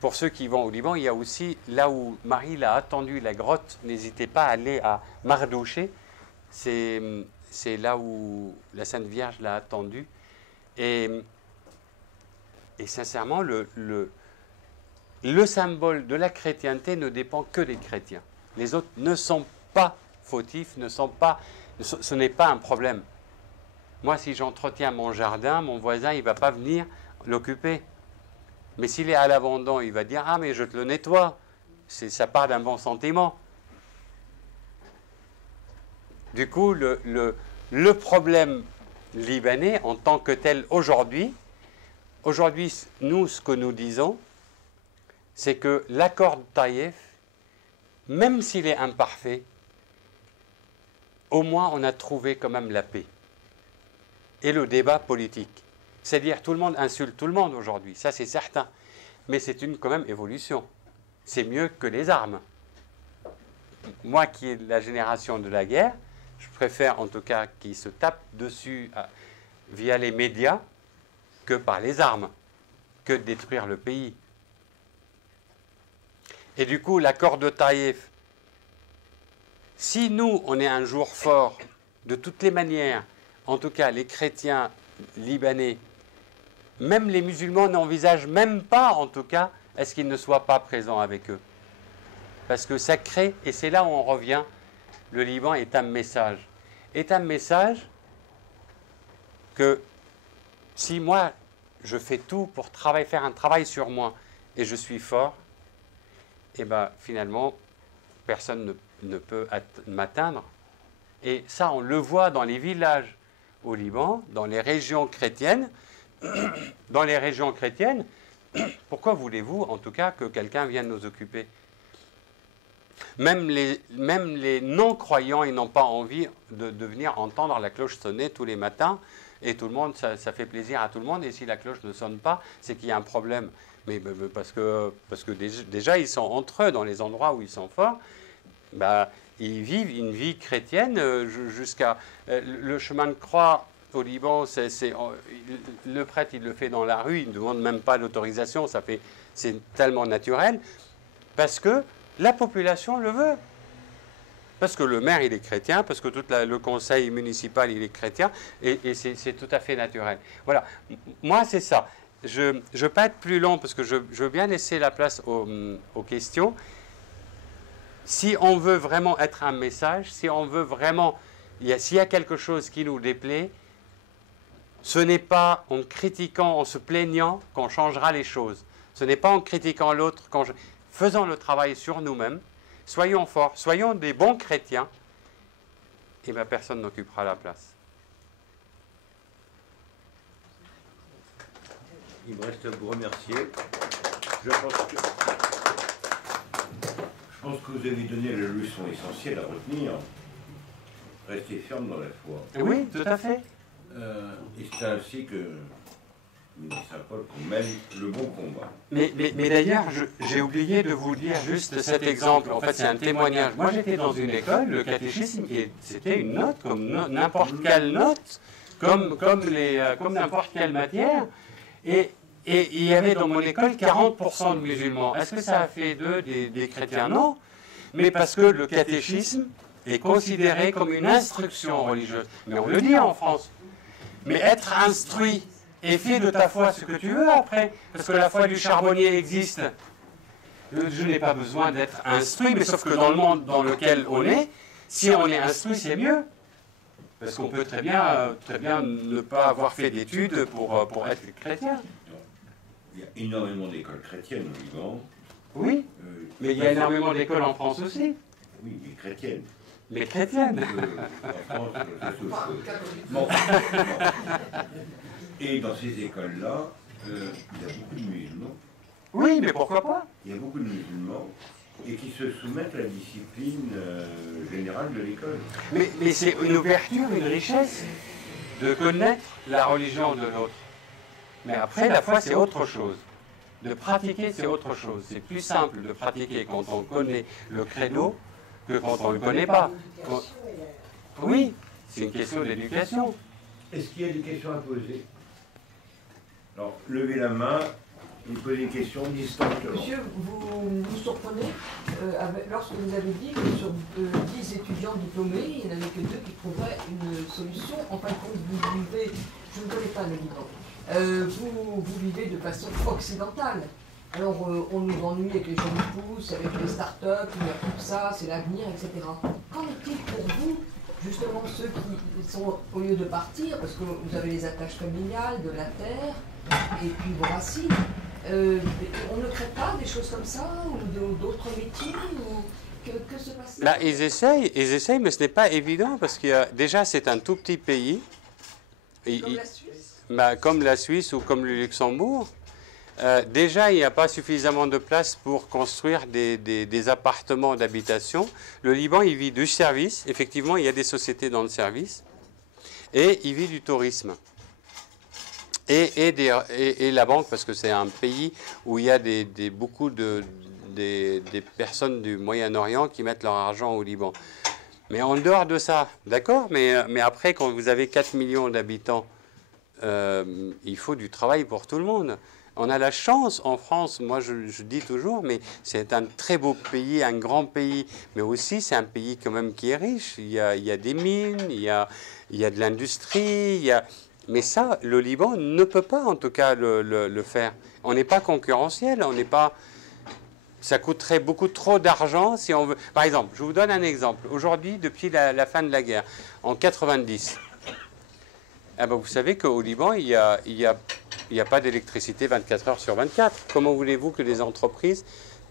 pour ceux qui vont au Liban, il y a aussi, là où Marie l'a attendu, la grotte, n'hésitez pas à aller à Mardouché, c'est là où la Sainte Vierge l'a attendu. Et sincèrement, le symbole de la chrétienté ne dépend que des chrétiens. Les autres ne sont pas fautifs, ce n'est pas un problème. Moi, si j'entretiens mon jardin, mon voisin, il ne va pas venir l'occuper. Mais s'il est à l'abandon, il va dire « Ah, mais je te le nettoie ». Ça part d'un bon sentiment. Du coup, le problème libanais en tant que tel aujourd'hui, nous, ce que nous disons, c'est que l'accord de Taïf, même s'il est imparfait, au moins on a trouvé quand même la paix. Et le débat politique. C'est-à-dire tout le monde insulte tout le monde aujourd'hui, ça c'est certain. Mais c'est quand même évolution. C'est mieux que les armes. Moi qui ai la génération de la guerre, je préfère en tout cas qu'ils se tapent dessus via les médias que par les armes, que de détruire le pays. Et du coup, l'accord de Taïf, si nous, on est un jour fort, de toutes les manières, en tout cas les chrétiens libanais, même les musulmans n'envisagent même pas, en tout cas, est-ce qu'ils ne soient pas présents avec eux. Parce que ça crée, et c'est là où on revient, le Liban est un message. Est un message que si moi, je fais tout pour faire un travail sur moi, et je suis fort, et bien finalement, personne ne peut m'atteindre. Et ça, on le voit dans les villages au Liban, dans les régions chrétiennes. Dans les régions chrétiennes, pourquoi voulez-vous, en tout cas, que quelqu'un vienne nous occuper? Même les non-croyants, ils n'ont pas envie de venir entendre la cloche sonner tous les matins, et tout le monde, ça fait plaisir à tout le monde, et si la cloche ne sonne pas, c'est qu'il y a un problème. Mais parce que déjà, ils sont entre eux, dans les endroits où ils sont forts, ils vivent une vie chrétienne jusqu'à... le chemin de croix au Liban, le prêtre, il le fait dans la rue, il ne demande même pas l'autorisation, c'est tellement naturel, parce que la population le veut. Parce que le maire, il est chrétien, parce que tout le conseil municipal, il est chrétien, et c'est tout à fait naturel. Voilà, moi, c'est ça. Je ne veux pas être plus long, parce que je veux bien laisser la place aux questions. Si on veut vraiment être un message, si on veut vraiment... S'il y a quelque chose qui nous déplaît, ce n'est pas en critiquant, en se plaignant qu'on changera les choses. Ce n'est pas en critiquant l'autre, faisons le travail sur nous-mêmes, soyons forts, soyons des bons chrétiens, et bien personne n'occupera la place. Il me reste à vous remercier. Je pense que vous avez donné la leçon essentielle à retenir. Restez ferme dans la foi. Oui, tout à fait. Et c'est ainsi que Saint-Paul qu'on mène le bon combat. Mais d'ailleurs, j'ai oublié de vous dire juste cet exemple. En fait, c'est un témoignage. Moi, j'étais dans une école, le catéchisme, c'était une note, comme n'importe quelle note, comme n'importe quelle matière. Et il y avait dans mon école 40% de musulmans. Est-ce que ça a fait d'eux des chrétiens? Non. Mais parce que le catéchisme est considéré comme une instruction religieuse. Mais on le dit en France. Mais être instruit et fais de ta foi ce que tu veux après, parce que la foi du charbonnier existe. Je n'ai pas besoin d'être instruit, mais sauf que dans le monde dans lequel on est, si on est instruit, c'est mieux. Parce qu'on peut très bien ne pas avoir fait d'études pour être chrétien. Il y a énormément d'écoles chrétiennes au Liban. Oui, mais il y a énormément d'écoles en France aussi. Oui, mais chrétiennes. Mais chrétiennes. En France, c'est autre chose. Bon. Et dans ces écoles-là, il y a beaucoup de musulmans. Oui, mais pourquoi pas? Il y a beaucoup de musulmans et qui se soumettent à la discipline générale de l'école. Mais c'est une ouverture, une richesse de connaître la religion de l'autre. Mais après, la foi, c'est autre chose. De pratiquer, c'est autre chose. C'est plus simple de pratiquer quand on connaît le credo que quand on ne le connaît pas. Oui, c'est une question d'éducation. Est-ce qu'il y a des questions à poser? Alors, levez la main et posez une question distinctement. Monsieur, vous nous surprenez lorsque vous avez dit que sur 10 étudiants diplômés, il n'y en avait que 2 qui trouveraient une solution. En fin de compte, vous vivez, je ne connais pas le Liban, vous vivez de façon occidentale. Alors, on nous ennuie avec les jeunes pousses, avec les start-up, il y a tout ça, c'est l'avenir, etc. Qu'en est-il pour vous, justement, ceux qui sont, au lieu de partir, parce que vous avez les attaches familiales, de la terre, et puis vos racines, on ne crée pas des choses comme ça, ou d'autres métiers, ou que se passe-t-il? Là, ils essayent, mais ce n'est pas évident, parce que déjà, c'est un tout petit pays. Comme la Suisse? Comme la Suisse ou comme le Luxembourg. Déjà, il n'y a pas suffisamment de place pour construire des appartements d'habitation. Le Liban, il vit du service. Effectivement, il y a des sociétés dans le service. Et il vit du tourisme. Et la banque, parce que c'est un pays où il y a beaucoup des personnes du Moyen-Orient qui mettent leur argent au Liban. Mais en dehors de ça, d'accord, mais après, quand vous avez 4 millions d'habitants, il faut du travail pour tout le monde. On a la chance en France, moi je dis toujours, mais c'est un très beau pays, un grand pays, mais aussi c'est un pays quand même qui est riche. Il y a des mines, il y a de l'industrie, mais ça, le Liban ne peut pas en tout cas le faire. On n'est pas concurrentiel, on n'est pas... Ça coûterait beaucoup trop d'argent si on veut... Par exemple, je vous donne un exemple. Aujourd'hui, depuis la fin de la guerre, en 90, eh ben, vous savez qu'au Liban, il y a pas d'électricité 24 heures sur 24. Comment voulez-vous que les entreprises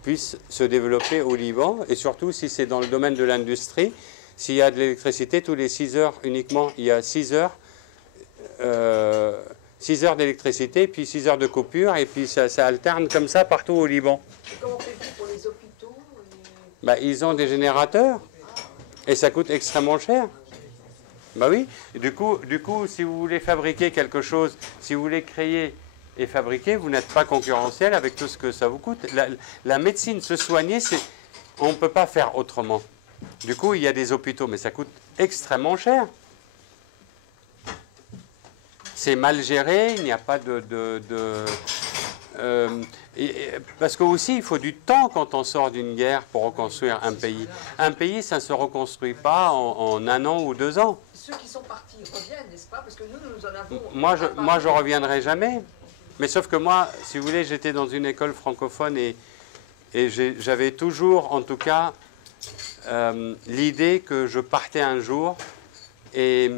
puissent se développer au Liban? Et surtout, si c'est dans le domaine de l'industrie, s'il y a de l'électricité, tous les 6 heures uniquement, il y a 6 heures d'électricité, puis 6 heures de coupure, et puis ça alterne comme ça partout au Liban. Et comment faites-vous pour les hôpitaux Ben, ils ont des générateurs, et ça coûte extrêmement cher. Ben oui, du coup, si vous voulez fabriquer quelque chose, si vous voulez créer et fabriquer, vous n'êtes pas concurrentiel avec tout ce que ça vous coûte. La médecine, se soigner, on ne peut pas faire autrement. Du coup, il y a des hôpitaux, mais ça coûte extrêmement cher. C'est mal géré, il n'y a pas parce que aussi, il faut du temps quand on sort d'une guerre pour reconstruire un pays. Un pays, ça ne se reconstruit pas en 1 an ou 2 ans. Ceux qui sont partis reviennent, n'est-ce pas? Parce que nous en avons... Moi, je reviendrai jamais. Mais sauf que moi, si vous voulez, j'étais dans une école francophone et j'avais toujours, en tout cas, l'idée que je partais un jour et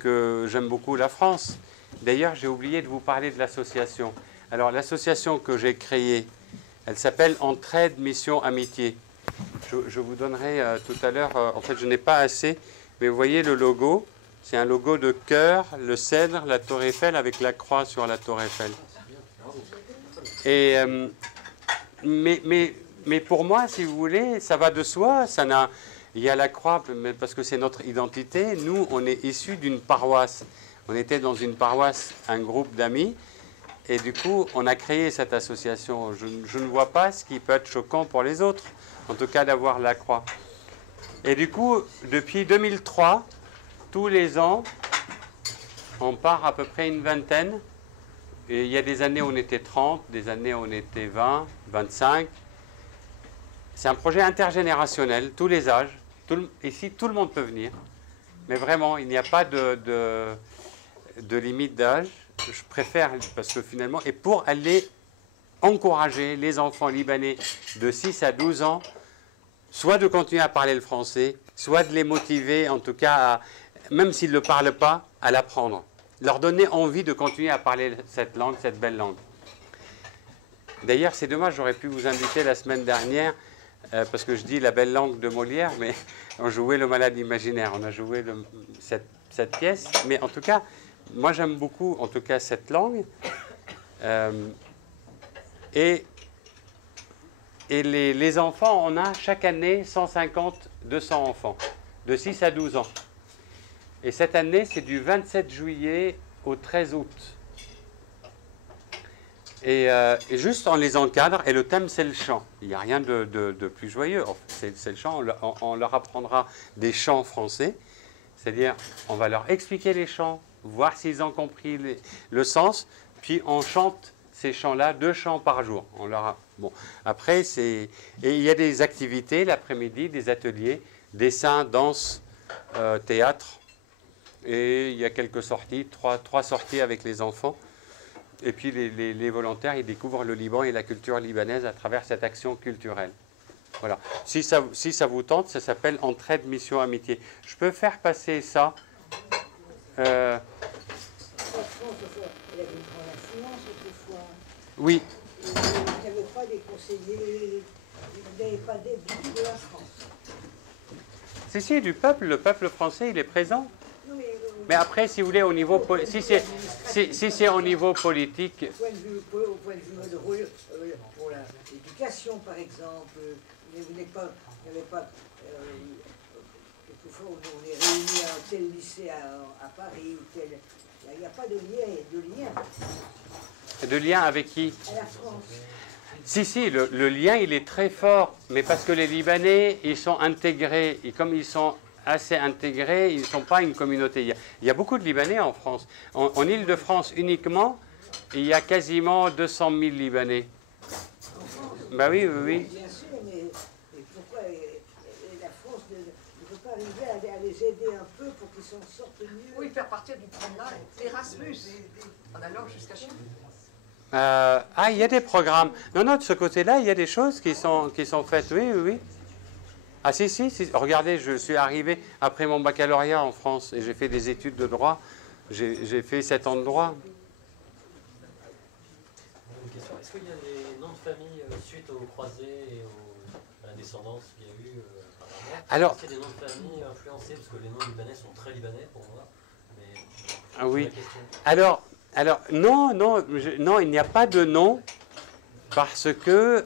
que j'aime beaucoup la France. D'ailleurs, j'ai oublié de vous parler de l'association. Alors, l'association que j'ai créée, elle s'appelle Entraide Mission Amitié. Je vous donnerai tout à l'heure, en fait je n'ai pas assez, mais vous voyez le logo, c'est un logo de cœur, le cèdre, la tour Eiffel avec la croix sur la tour Eiffel. Et, mais pour moi, si vous voulez, ça va de soi, il y a la croix, mais parce que c'est notre identité. Nous, on est issus d'une paroisse. On était dans une paroisse, un groupe d'amis, et du coup, on a créé cette association. Je ne vois pas ce qui peut être choquant pour les autres, en tout cas d'avoir la croix. Et du coup, depuis 2003, tous les ans, on part à peu près une vingtaine. Et il y a des années où on était 30, des années où on était 20, 25. C'est un projet intergénérationnel, tous les âges. Ici, tout le monde peut venir. Mais vraiment, il n'y a pas de limite d'âge. Je préfère, parce que finalement, et pour aller encourager les enfants libanais de 6 à 12 ans, soit de continuer à parler le français, soit de les motiver, en tout cas, même s'ils ne le parlent pas, à l'apprendre. Leur donner envie de continuer à parler cette langue, cette belle langue. D'ailleurs, c'est dommage, j'aurais pu vous inviter la semaine dernière, parce que je dis la belle langue de Molière, mais on jouait le malade imaginaire, on a joué cette pièce. Mais en tout cas, moi j'aime beaucoup, en tout cas, cette langue. Et les enfants, on a chaque année 150, 200 enfants, de 6 à 12 ans. Et cette année, c'est du 27 juillet au 13 août. Et juste on les encadre, et le thème c'est le chant. Il n'y a rien de plus joyeux, c'est le chant. On leur apprendra des chants français, c'est-à-dire on va leur expliquer les chants, voir s'ils ont compris le sens, puis on chante ces chants-là, 2 chants par jour. Bon. Après, et il y a des activités l'après-midi, des ateliers, dessin, danse, théâtre, et il y a quelques sorties, 3 sorties avec les enfants. Et puis les volontaires, ils découvrent le Liban et la culture libanaise à travers cette action culturelle. Voilà. Si ça vous tente, ça s'appelle Entraide, Mission, Amitié. Je peux faire passer ça. Oui. Il n'y avait pas des conseillers, il n'y avait pas d'aide de la France. Si, du peuple. Le peuple français, il est présent. Mais après, si vous voulez, au niveau si c'est au niveau politique. Au point de vue pour l'éducation, par exemple, il n'y avait pas. Quelquefois, on est réunis à tel lycée à Paris ou tel. Il n'y a pas de lien. De lien avec qui? À la France. Si, le lien, il est très fort. Mais parce que les Libanais, ils sont intégrés. Et comme ils sont assez intégrés, ils ne sont pas une communauté. Il y a beaucoup de Libanais en France. En Île-de-France uniquement, il y a quasiment 200 000 Libanais. Ben oui. Bien sûr, mais pourquoi la France ne peut pas arriver à les aider un peu pour qu'ils s'en sortent mieux? Oui, faire partir du programme Erasmus, en allant jusqu'à chez nous. Il y a des programmes. Non, de ce côté-là, il y a des choses qui sont faites, oui. Ah si, regardez, je suis arrivé après mon baccalauréat en France et j'ai fait des études de droit. J'ai fait 7 ans de droit. Une question, est-ce qu'il y a des noms de famille suite aux croisés et à la descendance qu'il y a eu apparemment? Alors, est-ce qu'il y a des noms de famille influencés? Parce que les noms libanais sont très libanais pour moi. Mais oui. Alors, non, il n'y a pas de nom parce que...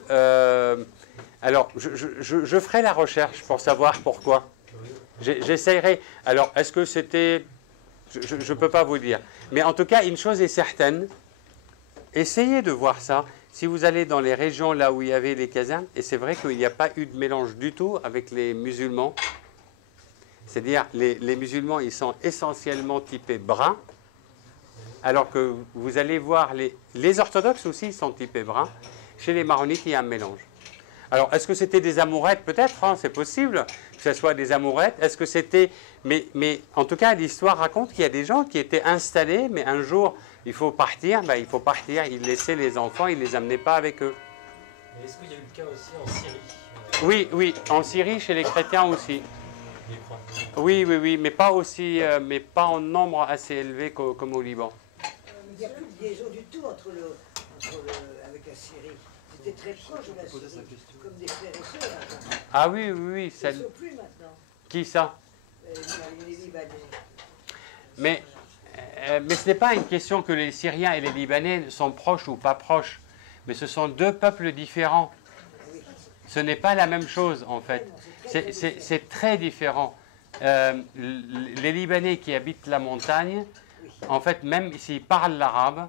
alors, je ferai la recherche pour savoir pourquoi. J'essayerai. Alors, est-ce que c'était... Je ne peux pas vous dire. Mais en tout cas, une chose est certaine. Essayez de voir ça. Si vous allez dans les régions là où il y avait les casernes, et c'est vrai qu'il n'y a pas eu de mélange du tout avec les musulmans. C'est-à-dire, les musulmans, ils sont essentiellement typés bruns. Alors que vous allez voir, les orthodoxes aussi sont typés bruns. Chez les maronites, il y a un mélange. Alors, est-ce que c'était des amourettes? Peut-être, c'est possible que ce soit des amourettes. Est-ce que c'était... Mais en tout cas, l'histoire raconte qu'il y a des gens qui étaient installés, mais un jour, il faut partir. Ils laissaient les enfants, ils ne les amenaient pas avec eux. Mais est-ce qu'il y a eu le cas aussi en Syrie? Oui, en Syrie, chez les chrétiens aussi. Oui, mais pas aussi, mais pas en nombre assez élevé comme au Liban. Il n'y a plus de liaison du tout avec la Syrie. étaient très proches de la Syrie, comme des frères et sœurs. Hein. Ah oui, oui, oui. Ils Ça... ne sont plus maintenant, Qui ça? les Libanais. Mais ce n'est pas une question que les Syriens et les Libanais sont proches ou pas proches, mais ce sont deux peuples différents. Ce n'est pas la même chose en fait. C'est très différent. Les Libanais qui habitent la montagne, en fait, même s'ils parlent l'arabe,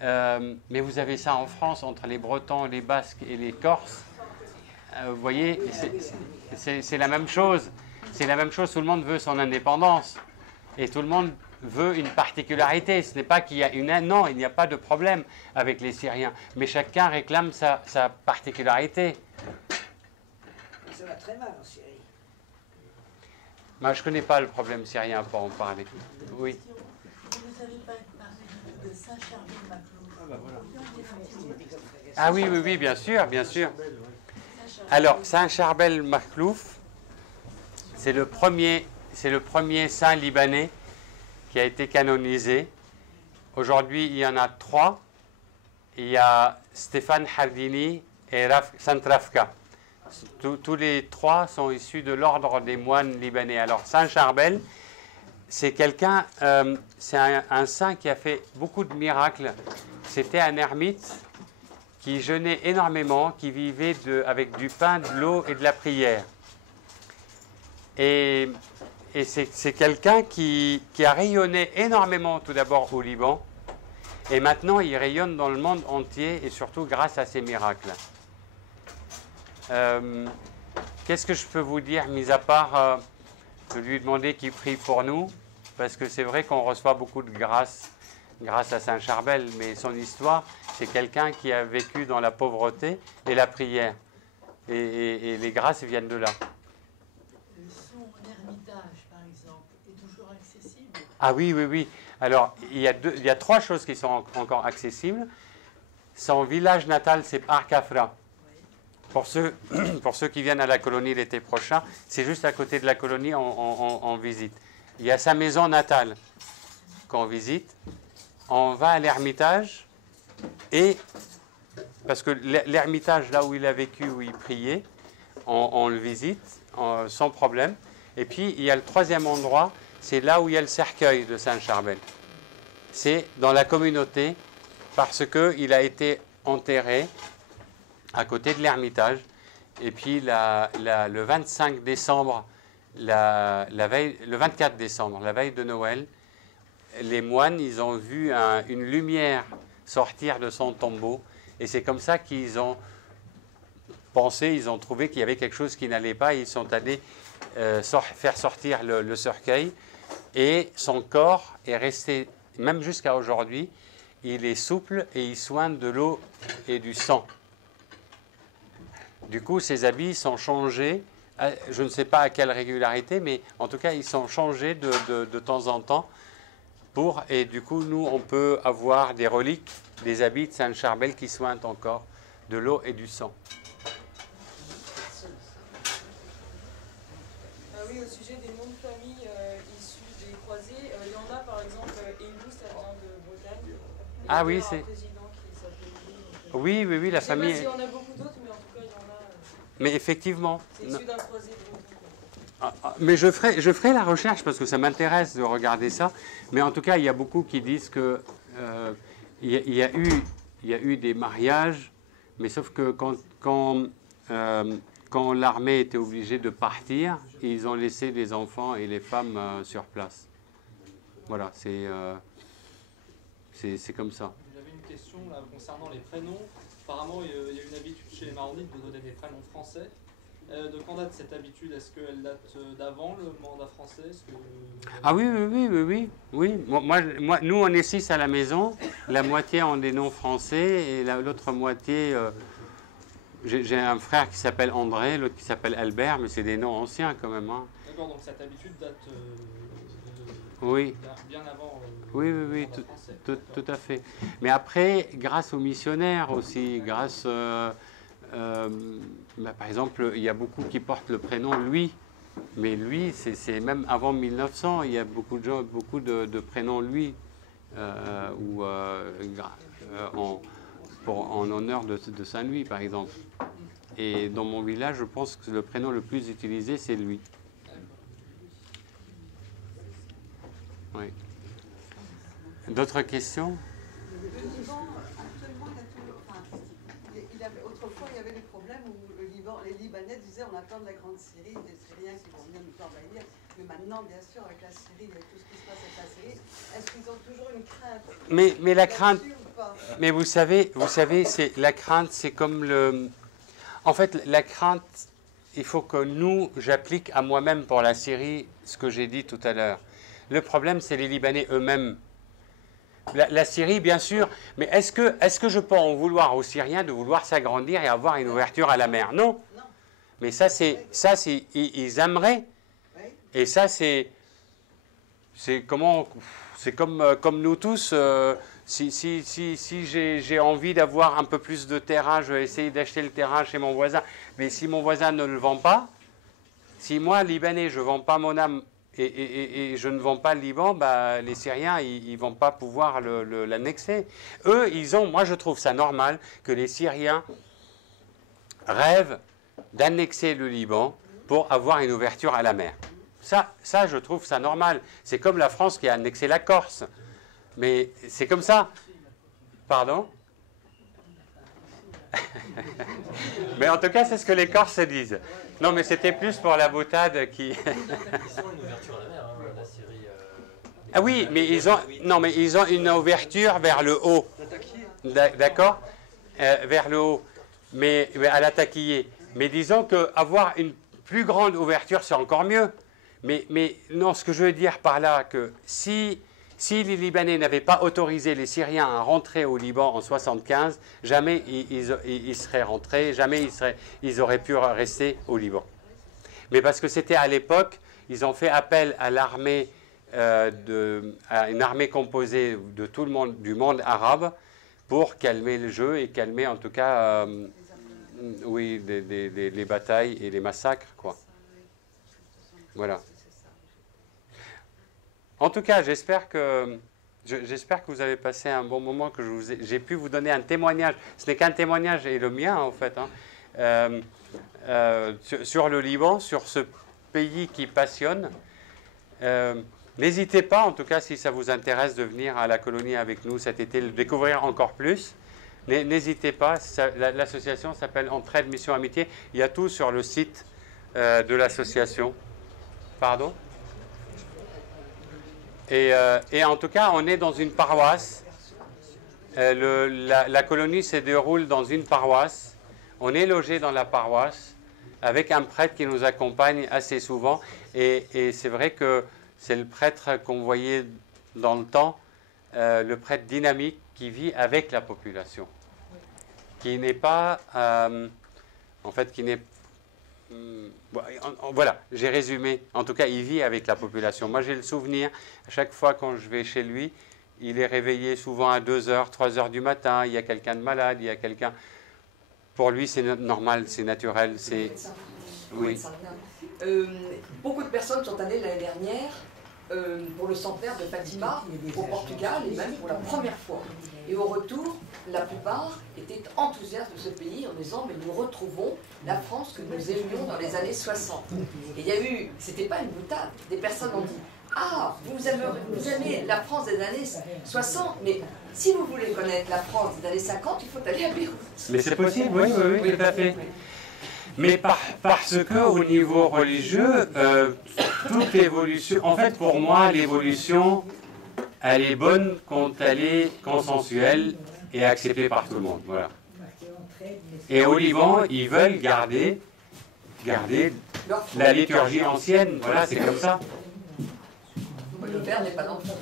mais vous avez ça en France entre les Bretons, les Basques et les Corses. Vous voyez, c'est la même chose. C'est la même chose, tout le monde veut son indépendance. Et tout le monde veut une particularité. Ce n'est pas qu'il y a une... Non, il n'y a pas de problème avec les Syriens. Mais chacun réclame sa particularité. Ça va très mal en Syrie. Moi, je ne connais pas le problème syrien pour en parler. Oui. Vous n'avez pas parlé de Saint-Charbel-Maclouf. Ah oui, oui, oui, bien sûr, bien sûr. Alors, Saint-Charbel-Maclouf, c'est le premier saint libanais qui a été canonisé. Aujourd'hui, il y en a 3. Il y a Stéphane Hardini et Saint Rafka. Tous les 3 sont issus de l'ordre des moines libanais. Alors, Saint Charbel, c'est quelqu'un, c'est un saint qui a fait beaucoup de miracles. C'était un ermite qui jeûnait énormément, qui vivait avec du pain, de l'eau et de la prière. Et c'est quelqu'un qui a rayonné énormément tout d'abord au Liban, et maintenant il rayonne dans le monde entier, et surtout grâce à ses miracles. Qu'est-ce que je peux vous dire, mis à part de lui demander qu'il prie pour nous, parce que c'est vrai qu'on reçoit beaucoup de grâce grâce à Saint Charbel, mais son histoire, c'est quelqu'un qui a vécu dans la pauvreté et la prière. Et les grâces viennent de là. Son ermitage, par exemple, est toujours accessible? Ah oui, oui, oui. Alors, il y a 3 choses qui sont encore accessibles. Son village natal, c'est Arcafra. Pour ceux qui viennent à la colonie l'été prochain, c'est juste à côté de la colonie, on visite. Il y a sa maison natale qu'on visite. On va à l'ermitage, et parce que l'ermitage, là où il a vécu, où il priait, on le visite sans problème. Et puis, il y a le 3e endroit, c'est là où il y a le cercueil de Saint Charbel. C'est dans la communauté, parce qu'il a été enterré à côté de l'ermitage. Et puis, le 25 décembre, le 24 décembre, la veille de Noël, les moines, ils ont vu une lumière sortir de son tombeau. Et c'est comme ça qu'ils ont pensé, ils ont trouvé qu'il y avait quelque chose qui n'allait pas. Ils sont allés faire sortir le cercueil. Et son corps est resté, même jusqu'à aujourd'hui, il est souple et il soigne de l'eau et du sang. Du coup, ses habits sont changés. Je ne sais pas à quelle régularité, mais en tout cas, ils sont changés de temps en temps. Et du coup, nous, on peut avoir des reliques, des habits de Saint Charbel qui soignent encore de l'eau et du sang. Oui, au sujet des noms de famille issus des croisés, il y en a par exemple, Élou, ça vient de Bretagne. Ah oui, c'est... c'est... un président qui s'appelle Élou. Oui, oui, oui, la famille... Je ne sais pas s'il y en a beaucoup d'autres, mais en tout cas, il y en a... Mais effectivement... C'est issu d'un croisé de Breton. Mais je ferai la recherche parce que ça m'intéresse de regarder ça. Mais en tout cas, il y a beaucoup qui disent que il y a eu des mariages, mais sauf que quand l'armée était obligée de partir, ils ont laissé les enfants et les femmes sur place. Voilà, c'est comme ça. J'avais une question là, concernant les prénoms. Apparemment, il y a une habitude chez les Maronites de donner des prénoms français. De quand date cette habitude? Est-ce qu'elle date d'avant le mandat français? Ah oui, oui, oui, oui, oui. Nous, on est 6 à la maison. La moitié ont des noms français et l'autre moitié... j'ai un frère qui s'appelle André, l'autre qui s'appelle Albert, mais c'est des noms anciens quand même. Hein. D'accord, donc cette habitude date oui. bien avant oui, oui, oui, tout à fait. Mais après, grâce aux missionnaires aussi, grâce... par exemple, il y a beaucoup qui portent le prénom Louis, mais Louis, c'est même avant 1900, il y a beaucoup de gens, beaucoup de prénoms Louis. en honneur de Saint-Louis, par exemple. Et dans mon village, je pense que le prénom le plus utilisé, c'est lui. Oui. D'autres questions? Le Liban, actuellement, autrefois, il y avait des problèmes où les Libanais disaient on attend de la Grande Syrie, des Syriens qui vont venir nous envahir. Mais maintenant, bien sûr, avec la Syrie, avec tout ce qui se passe avec la Syrie, est-ce qu'ils ont toujours une crainte? Mais la crainte, mais vous savez, c'est la crainte, c'est comme le. En fait, la crainte, il faut que j'applique à moi-même pour la Syrie ce que j'ai dit tout à l'heure. Le problème, c'est les Libanais eux-mêmes. La Syrie, bien sûr, mais est-ce que je peux en vouloir aux Syriens de vouloir s'agrandir et avoir une ouverture à la mer? Non. Mais ils aimeraient. Et ça, c'est comme nous tous. Si j'ai envie d'avoir un peu plus de terrain, je vais essayer d'acheter le terrain chez mon voisin. Mais si mon voisin ne le vend pas, si moi, Libanais, je ne vends pas mon âme et je ne vends pas le Liban, bah, les Syriens, ils ne vont pas pouvoir l'annexer. Eux, moi, je trouve ça normal que les Syriens rêvent d'annexer le Liban pour avoir une ouverture à la mer. Ça, je trouve ça normal. C'est comme la France qui a annexé la Corse. Mais c'est comme ça. Pardon? Mais en tout cas, c'est ce que les Corses disent. Non, mais c'était plus pour la boutade qui... Ils ont une ouverture à la mer, hein, la Syrie. Ah oui, mais ils ont une ouverture vers le haut. D'accord? Vers le haut. Mais à la taquillée. Mais disons qu'avoir une plus grande ouverture, c'est encore mieux. Mais non, ce que je veux dire par là, que si les Libanais n'avaient pas autorisé les Syriens à rentrer au Liban en 1975, jamais ils seraient rentrés, jamais ils auraient pu rester au Liban. Mais parce que c'était à l'époque, ils ont fait appel à l'armée, à une armée composée de tout le monde, du monde arabe, pour calmer le jeu et calmer en tout cas, oui, les batailles et les massacres, quoi. Voilà. En tout cas, j'espère que vous avez passé un bon moment, que j'ai pu vous donner un témoignage. Ce n'est qu'un témoignage, et le mien en fait, sur le Liban, sur ce pays qui passionne. N'hésitez pas, en tout cas, si ça vous intéresse, de venir à la colonie avec nous cet été, le découvrir encore plus. N'hésitez pas, l'association s'appelle Entraide Mission Amitié. Il y a tout sur le site de l'association. Pardon ? Et en tout cas, on est dans une paroisse. La colonie se déroule dans une paroisse. On est logé dans la paroisse avec un prêtre qui nous accompagne assez souvent. Et c'est vrai que c'est le prêtre qu'on voyait dans le temps, le prêtre dynamique qui vit avec la population. Qui n'est pas... en fait, qui n'est... Voilà, j'ai résumé. En tout cas, il vit avec la population. Moi, j'ai le souvenir, à chaque fois quand je vais chez lui, il est réveillé souvent à 2h, 3h du matin. Il y a quelqu'un de malade, il y a quelqu'un... Pour lui, c'est normal, c'est naturel. C'est... Oui. Beaucoup de personnes sont allées l'année dernière pour le centenaire de Fatima au Portugal, et même pour la première fois. Et au retour, la plupart étaient enthousiastes de ce pays en disant mais nous retrouvons la France que nous aimions dans les années 60. Et il y a eu, c'était pas une boutade, des personnes ont dit ah, vous aimez la France des années 60, mais si vous voulez connaître la France des années 50, il faut aller à Beyrouth. Mais c'est possible, oui, tout à fait. Mais parce que au niveau religieux, toute évolution, en fait pour moi l'évolution, elle est bonne quand elle est consensuelle et acceptée par tout le monde. Voilà. Et au Liban, ils veulent garder la liturgie ancienne. Voilà, c'est comme ça. Le père n'est pas d'enfant.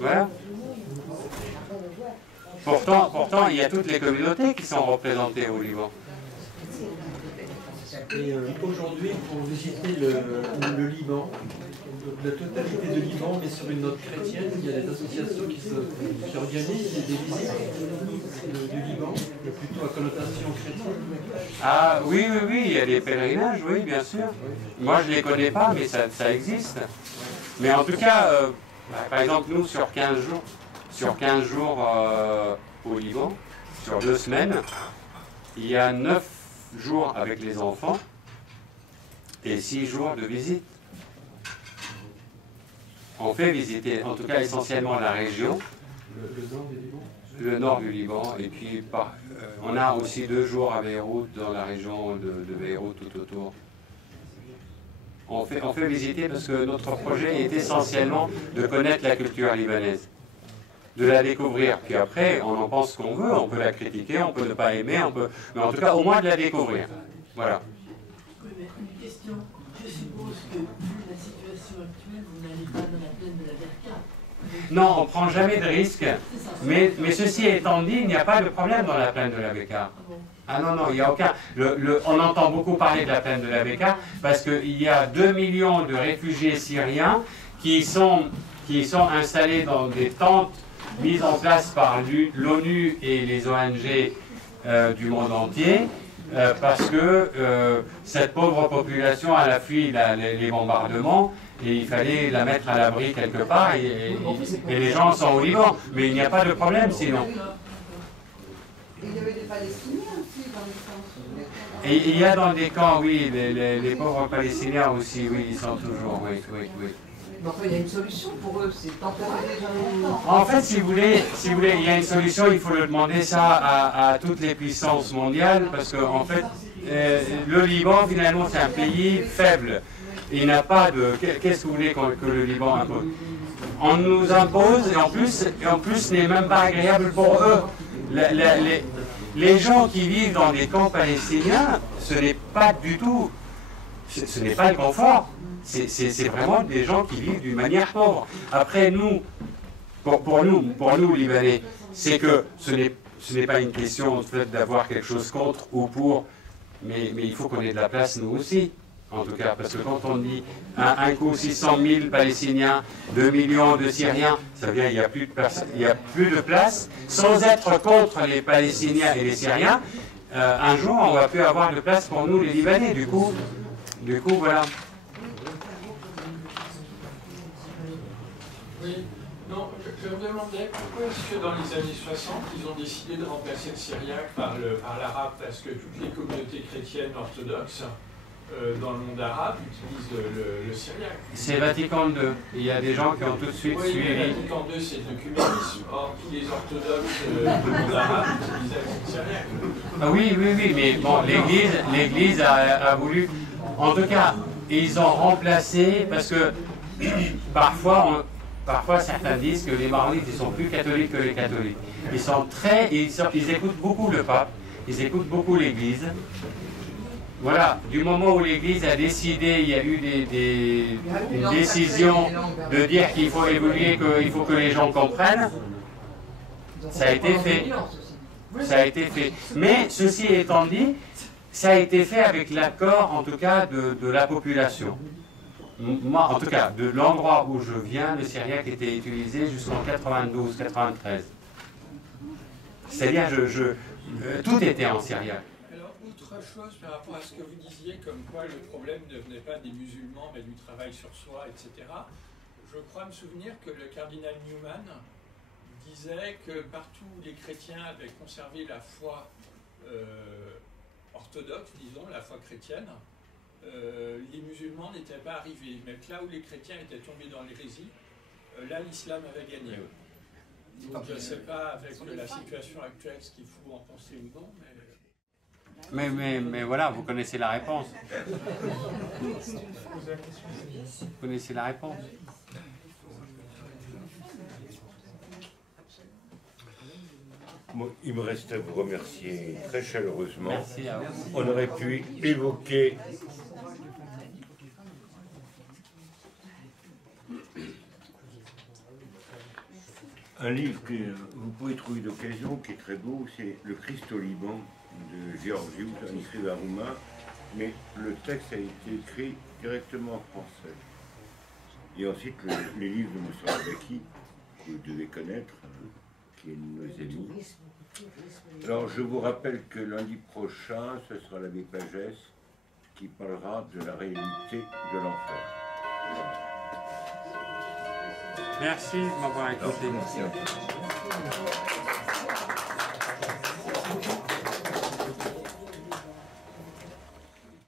Voilà. Pourtant, il y a toutes les communautés qui sont représentées au Liban. Et aujourd'hui, pour visiter le Liban, la totalité de Liban, mais sur une note chrétienne, il y a des associations qui organisent des visites du Liban, plutôt à connotation chrétienne. Ah oui, il y a des pèlerinages, oui, bien sûr. Moi, je ne les connais pas, mais ça existe. Mais en tout cas, par exemple, nous, sur 15 jours, au Liban, sur 2 semaines, il y a 9 jours avec les enfants et 6 jours de visite. On fait visiter, en tout cas essentiellement la région, le nord du Liban, et puis on a aussi 2 jours à Beyrouth, dans la région de Beyrouth, tout autour. On fait visiter parce que notre projet est essentiellement de connaître la culture libanaise, de la découvrir. Puis après, on en pense ce qu'on veut, on peut la critiquer, on peut ne pas aimer, mais en tout cas, au moins de la découvrir. Voilà. Oui, mais une question. Je suppose que, vu la situation actuelle, vous n'allez pas dans la plaine de la Berka. Non, on ne prend jamais de risque. Mais ceci étant dit, il n'y a pas de problème dans la plaine de la Bekaa. Ah non, il n'y a aucun... on entend beaucoup parler de la plaine de la Bekaa parce qu'il y a 2 millions de réfugiés syriens qui sont installés dans des tentes mises en place par l'ONU et les ONG du monde entier parce que cette pauvre population a la fui les bombardements et il fallait la mettre à l'abri quelque part et les gens sont au Liban. Mais il n'y a pas de problème sinon. Il y avait des Palestiniens aussi dans les camps. Et il y a dans des camps, oui, les pauvres Palestiniens aussi, oui, ils sont toujours, oui. Mais enfin, il y a une solution pour eux, c'est d'enterrer les gens. En fait, si vous voulez, il y a une solution, il faut le demander ça à toutes les puissances mondiales, parce que en fait, le Liban, finalement, c'est un pays faible. Il n'a pas de... Qu'est-ce que vous voulez que le Liban impose? On nous impose, et en plus, ce n'est même pas agréable pour eux. Les gens qui vivent dans des camps palestiniens, ce n'est pas du tout... Ce n'est pas le confort. C'est vraiment des gens qui vivent d'une manière pauvre. Après, nous, pour nous, Libanais, c'est que ce n'est pas une question en fait, d'avoir quelque chose contre ou pour, mais il faut qu'on ait de la place, nous aussi, en tout cas. Parce que quand on dit un coup 600 000 Palestiniens, 2 millions de Syriens, ça veut dire qu'il n'y a plus de place. Sans être contre les Palestiniens et les Syriens, un jour, on ne va plus avoir de place pour nous, les Libanais. Du coup, voilà. Oui, non, je me demandais pourquoi est-ce que dans les années 60, ils ont décidé de remplacer le syriaque par l'arabe, parce que toutes les communautés chrétiennes orthodoxes dans le monde arabe utilisent le syriaque. C'est Vatican II. Il y a des gens qui ont tout de suite suivi. Vatican II, c'est l'œcuménisme. Or, tous les orthodoxes du monde arabe utilisaient le syriaque. Ah oui, mais bon, l'Église a voulu... En tout cas, ils ont remplacé, parce que parfois certains disent que les maronites, ils sont plus catholiques que les catholiques. Ils écoutent beaucoup le pape, ils écoutent beaucoup l'Église. Voilà, du moment où l'Église a décidé, il y a eu une décision de dire qu'il faut évoluer, qu'il faut que les gens comprennent, ça a été fait. Ça a été fait. Mais ceci étant dit, ça a été fait avec l'accord, en tout cas, de la population. Moi, en tout cas, de l'endroit où je viens, le syriaque était utilisé jusqu'en 92-93. C'est-à-dire, tout était en syriaque. Alors, autre chose par rapport à ce que vous disiez, comme quoi le problème ne venait pas des musulmans, mais du travail sur soi, etc. Je crois me souvenir que le cardinal Newman disait que partout où les chrétiens avaient conservé la foi orthodoxe, disons, la foi chrétienne, les musulmans n'étaient pas arrivés. Mais que là où les chrétiens étaient tombés dans l'hérésie, là l'islam avait gagné. Donc je ne sais pas avec la situation actuelle ce qu'il faut en penser ou non, mais voilà, vous connaissez la réponse. Vous connaissez la réponse. Bon, il me reste à vous remercier très chaleureusement. Merci à vous. On aurait pu évoquer un livre que vous pouvez trouver d'occasion, qui est très beau, c'est Le Christ au Liban de Georgiou, un écrivain roumain, mais le texte a été écrit directement en français. Et ensuite, les livres de M. Rabaki, que vous devez connaître, qui est nos amis. Alors, je vous rappelle que lundi prochain, ce sera l'abbé Pagès qui parlera de la réalité de l'enfer. Merci de m'avoir écouté. Merci à vous.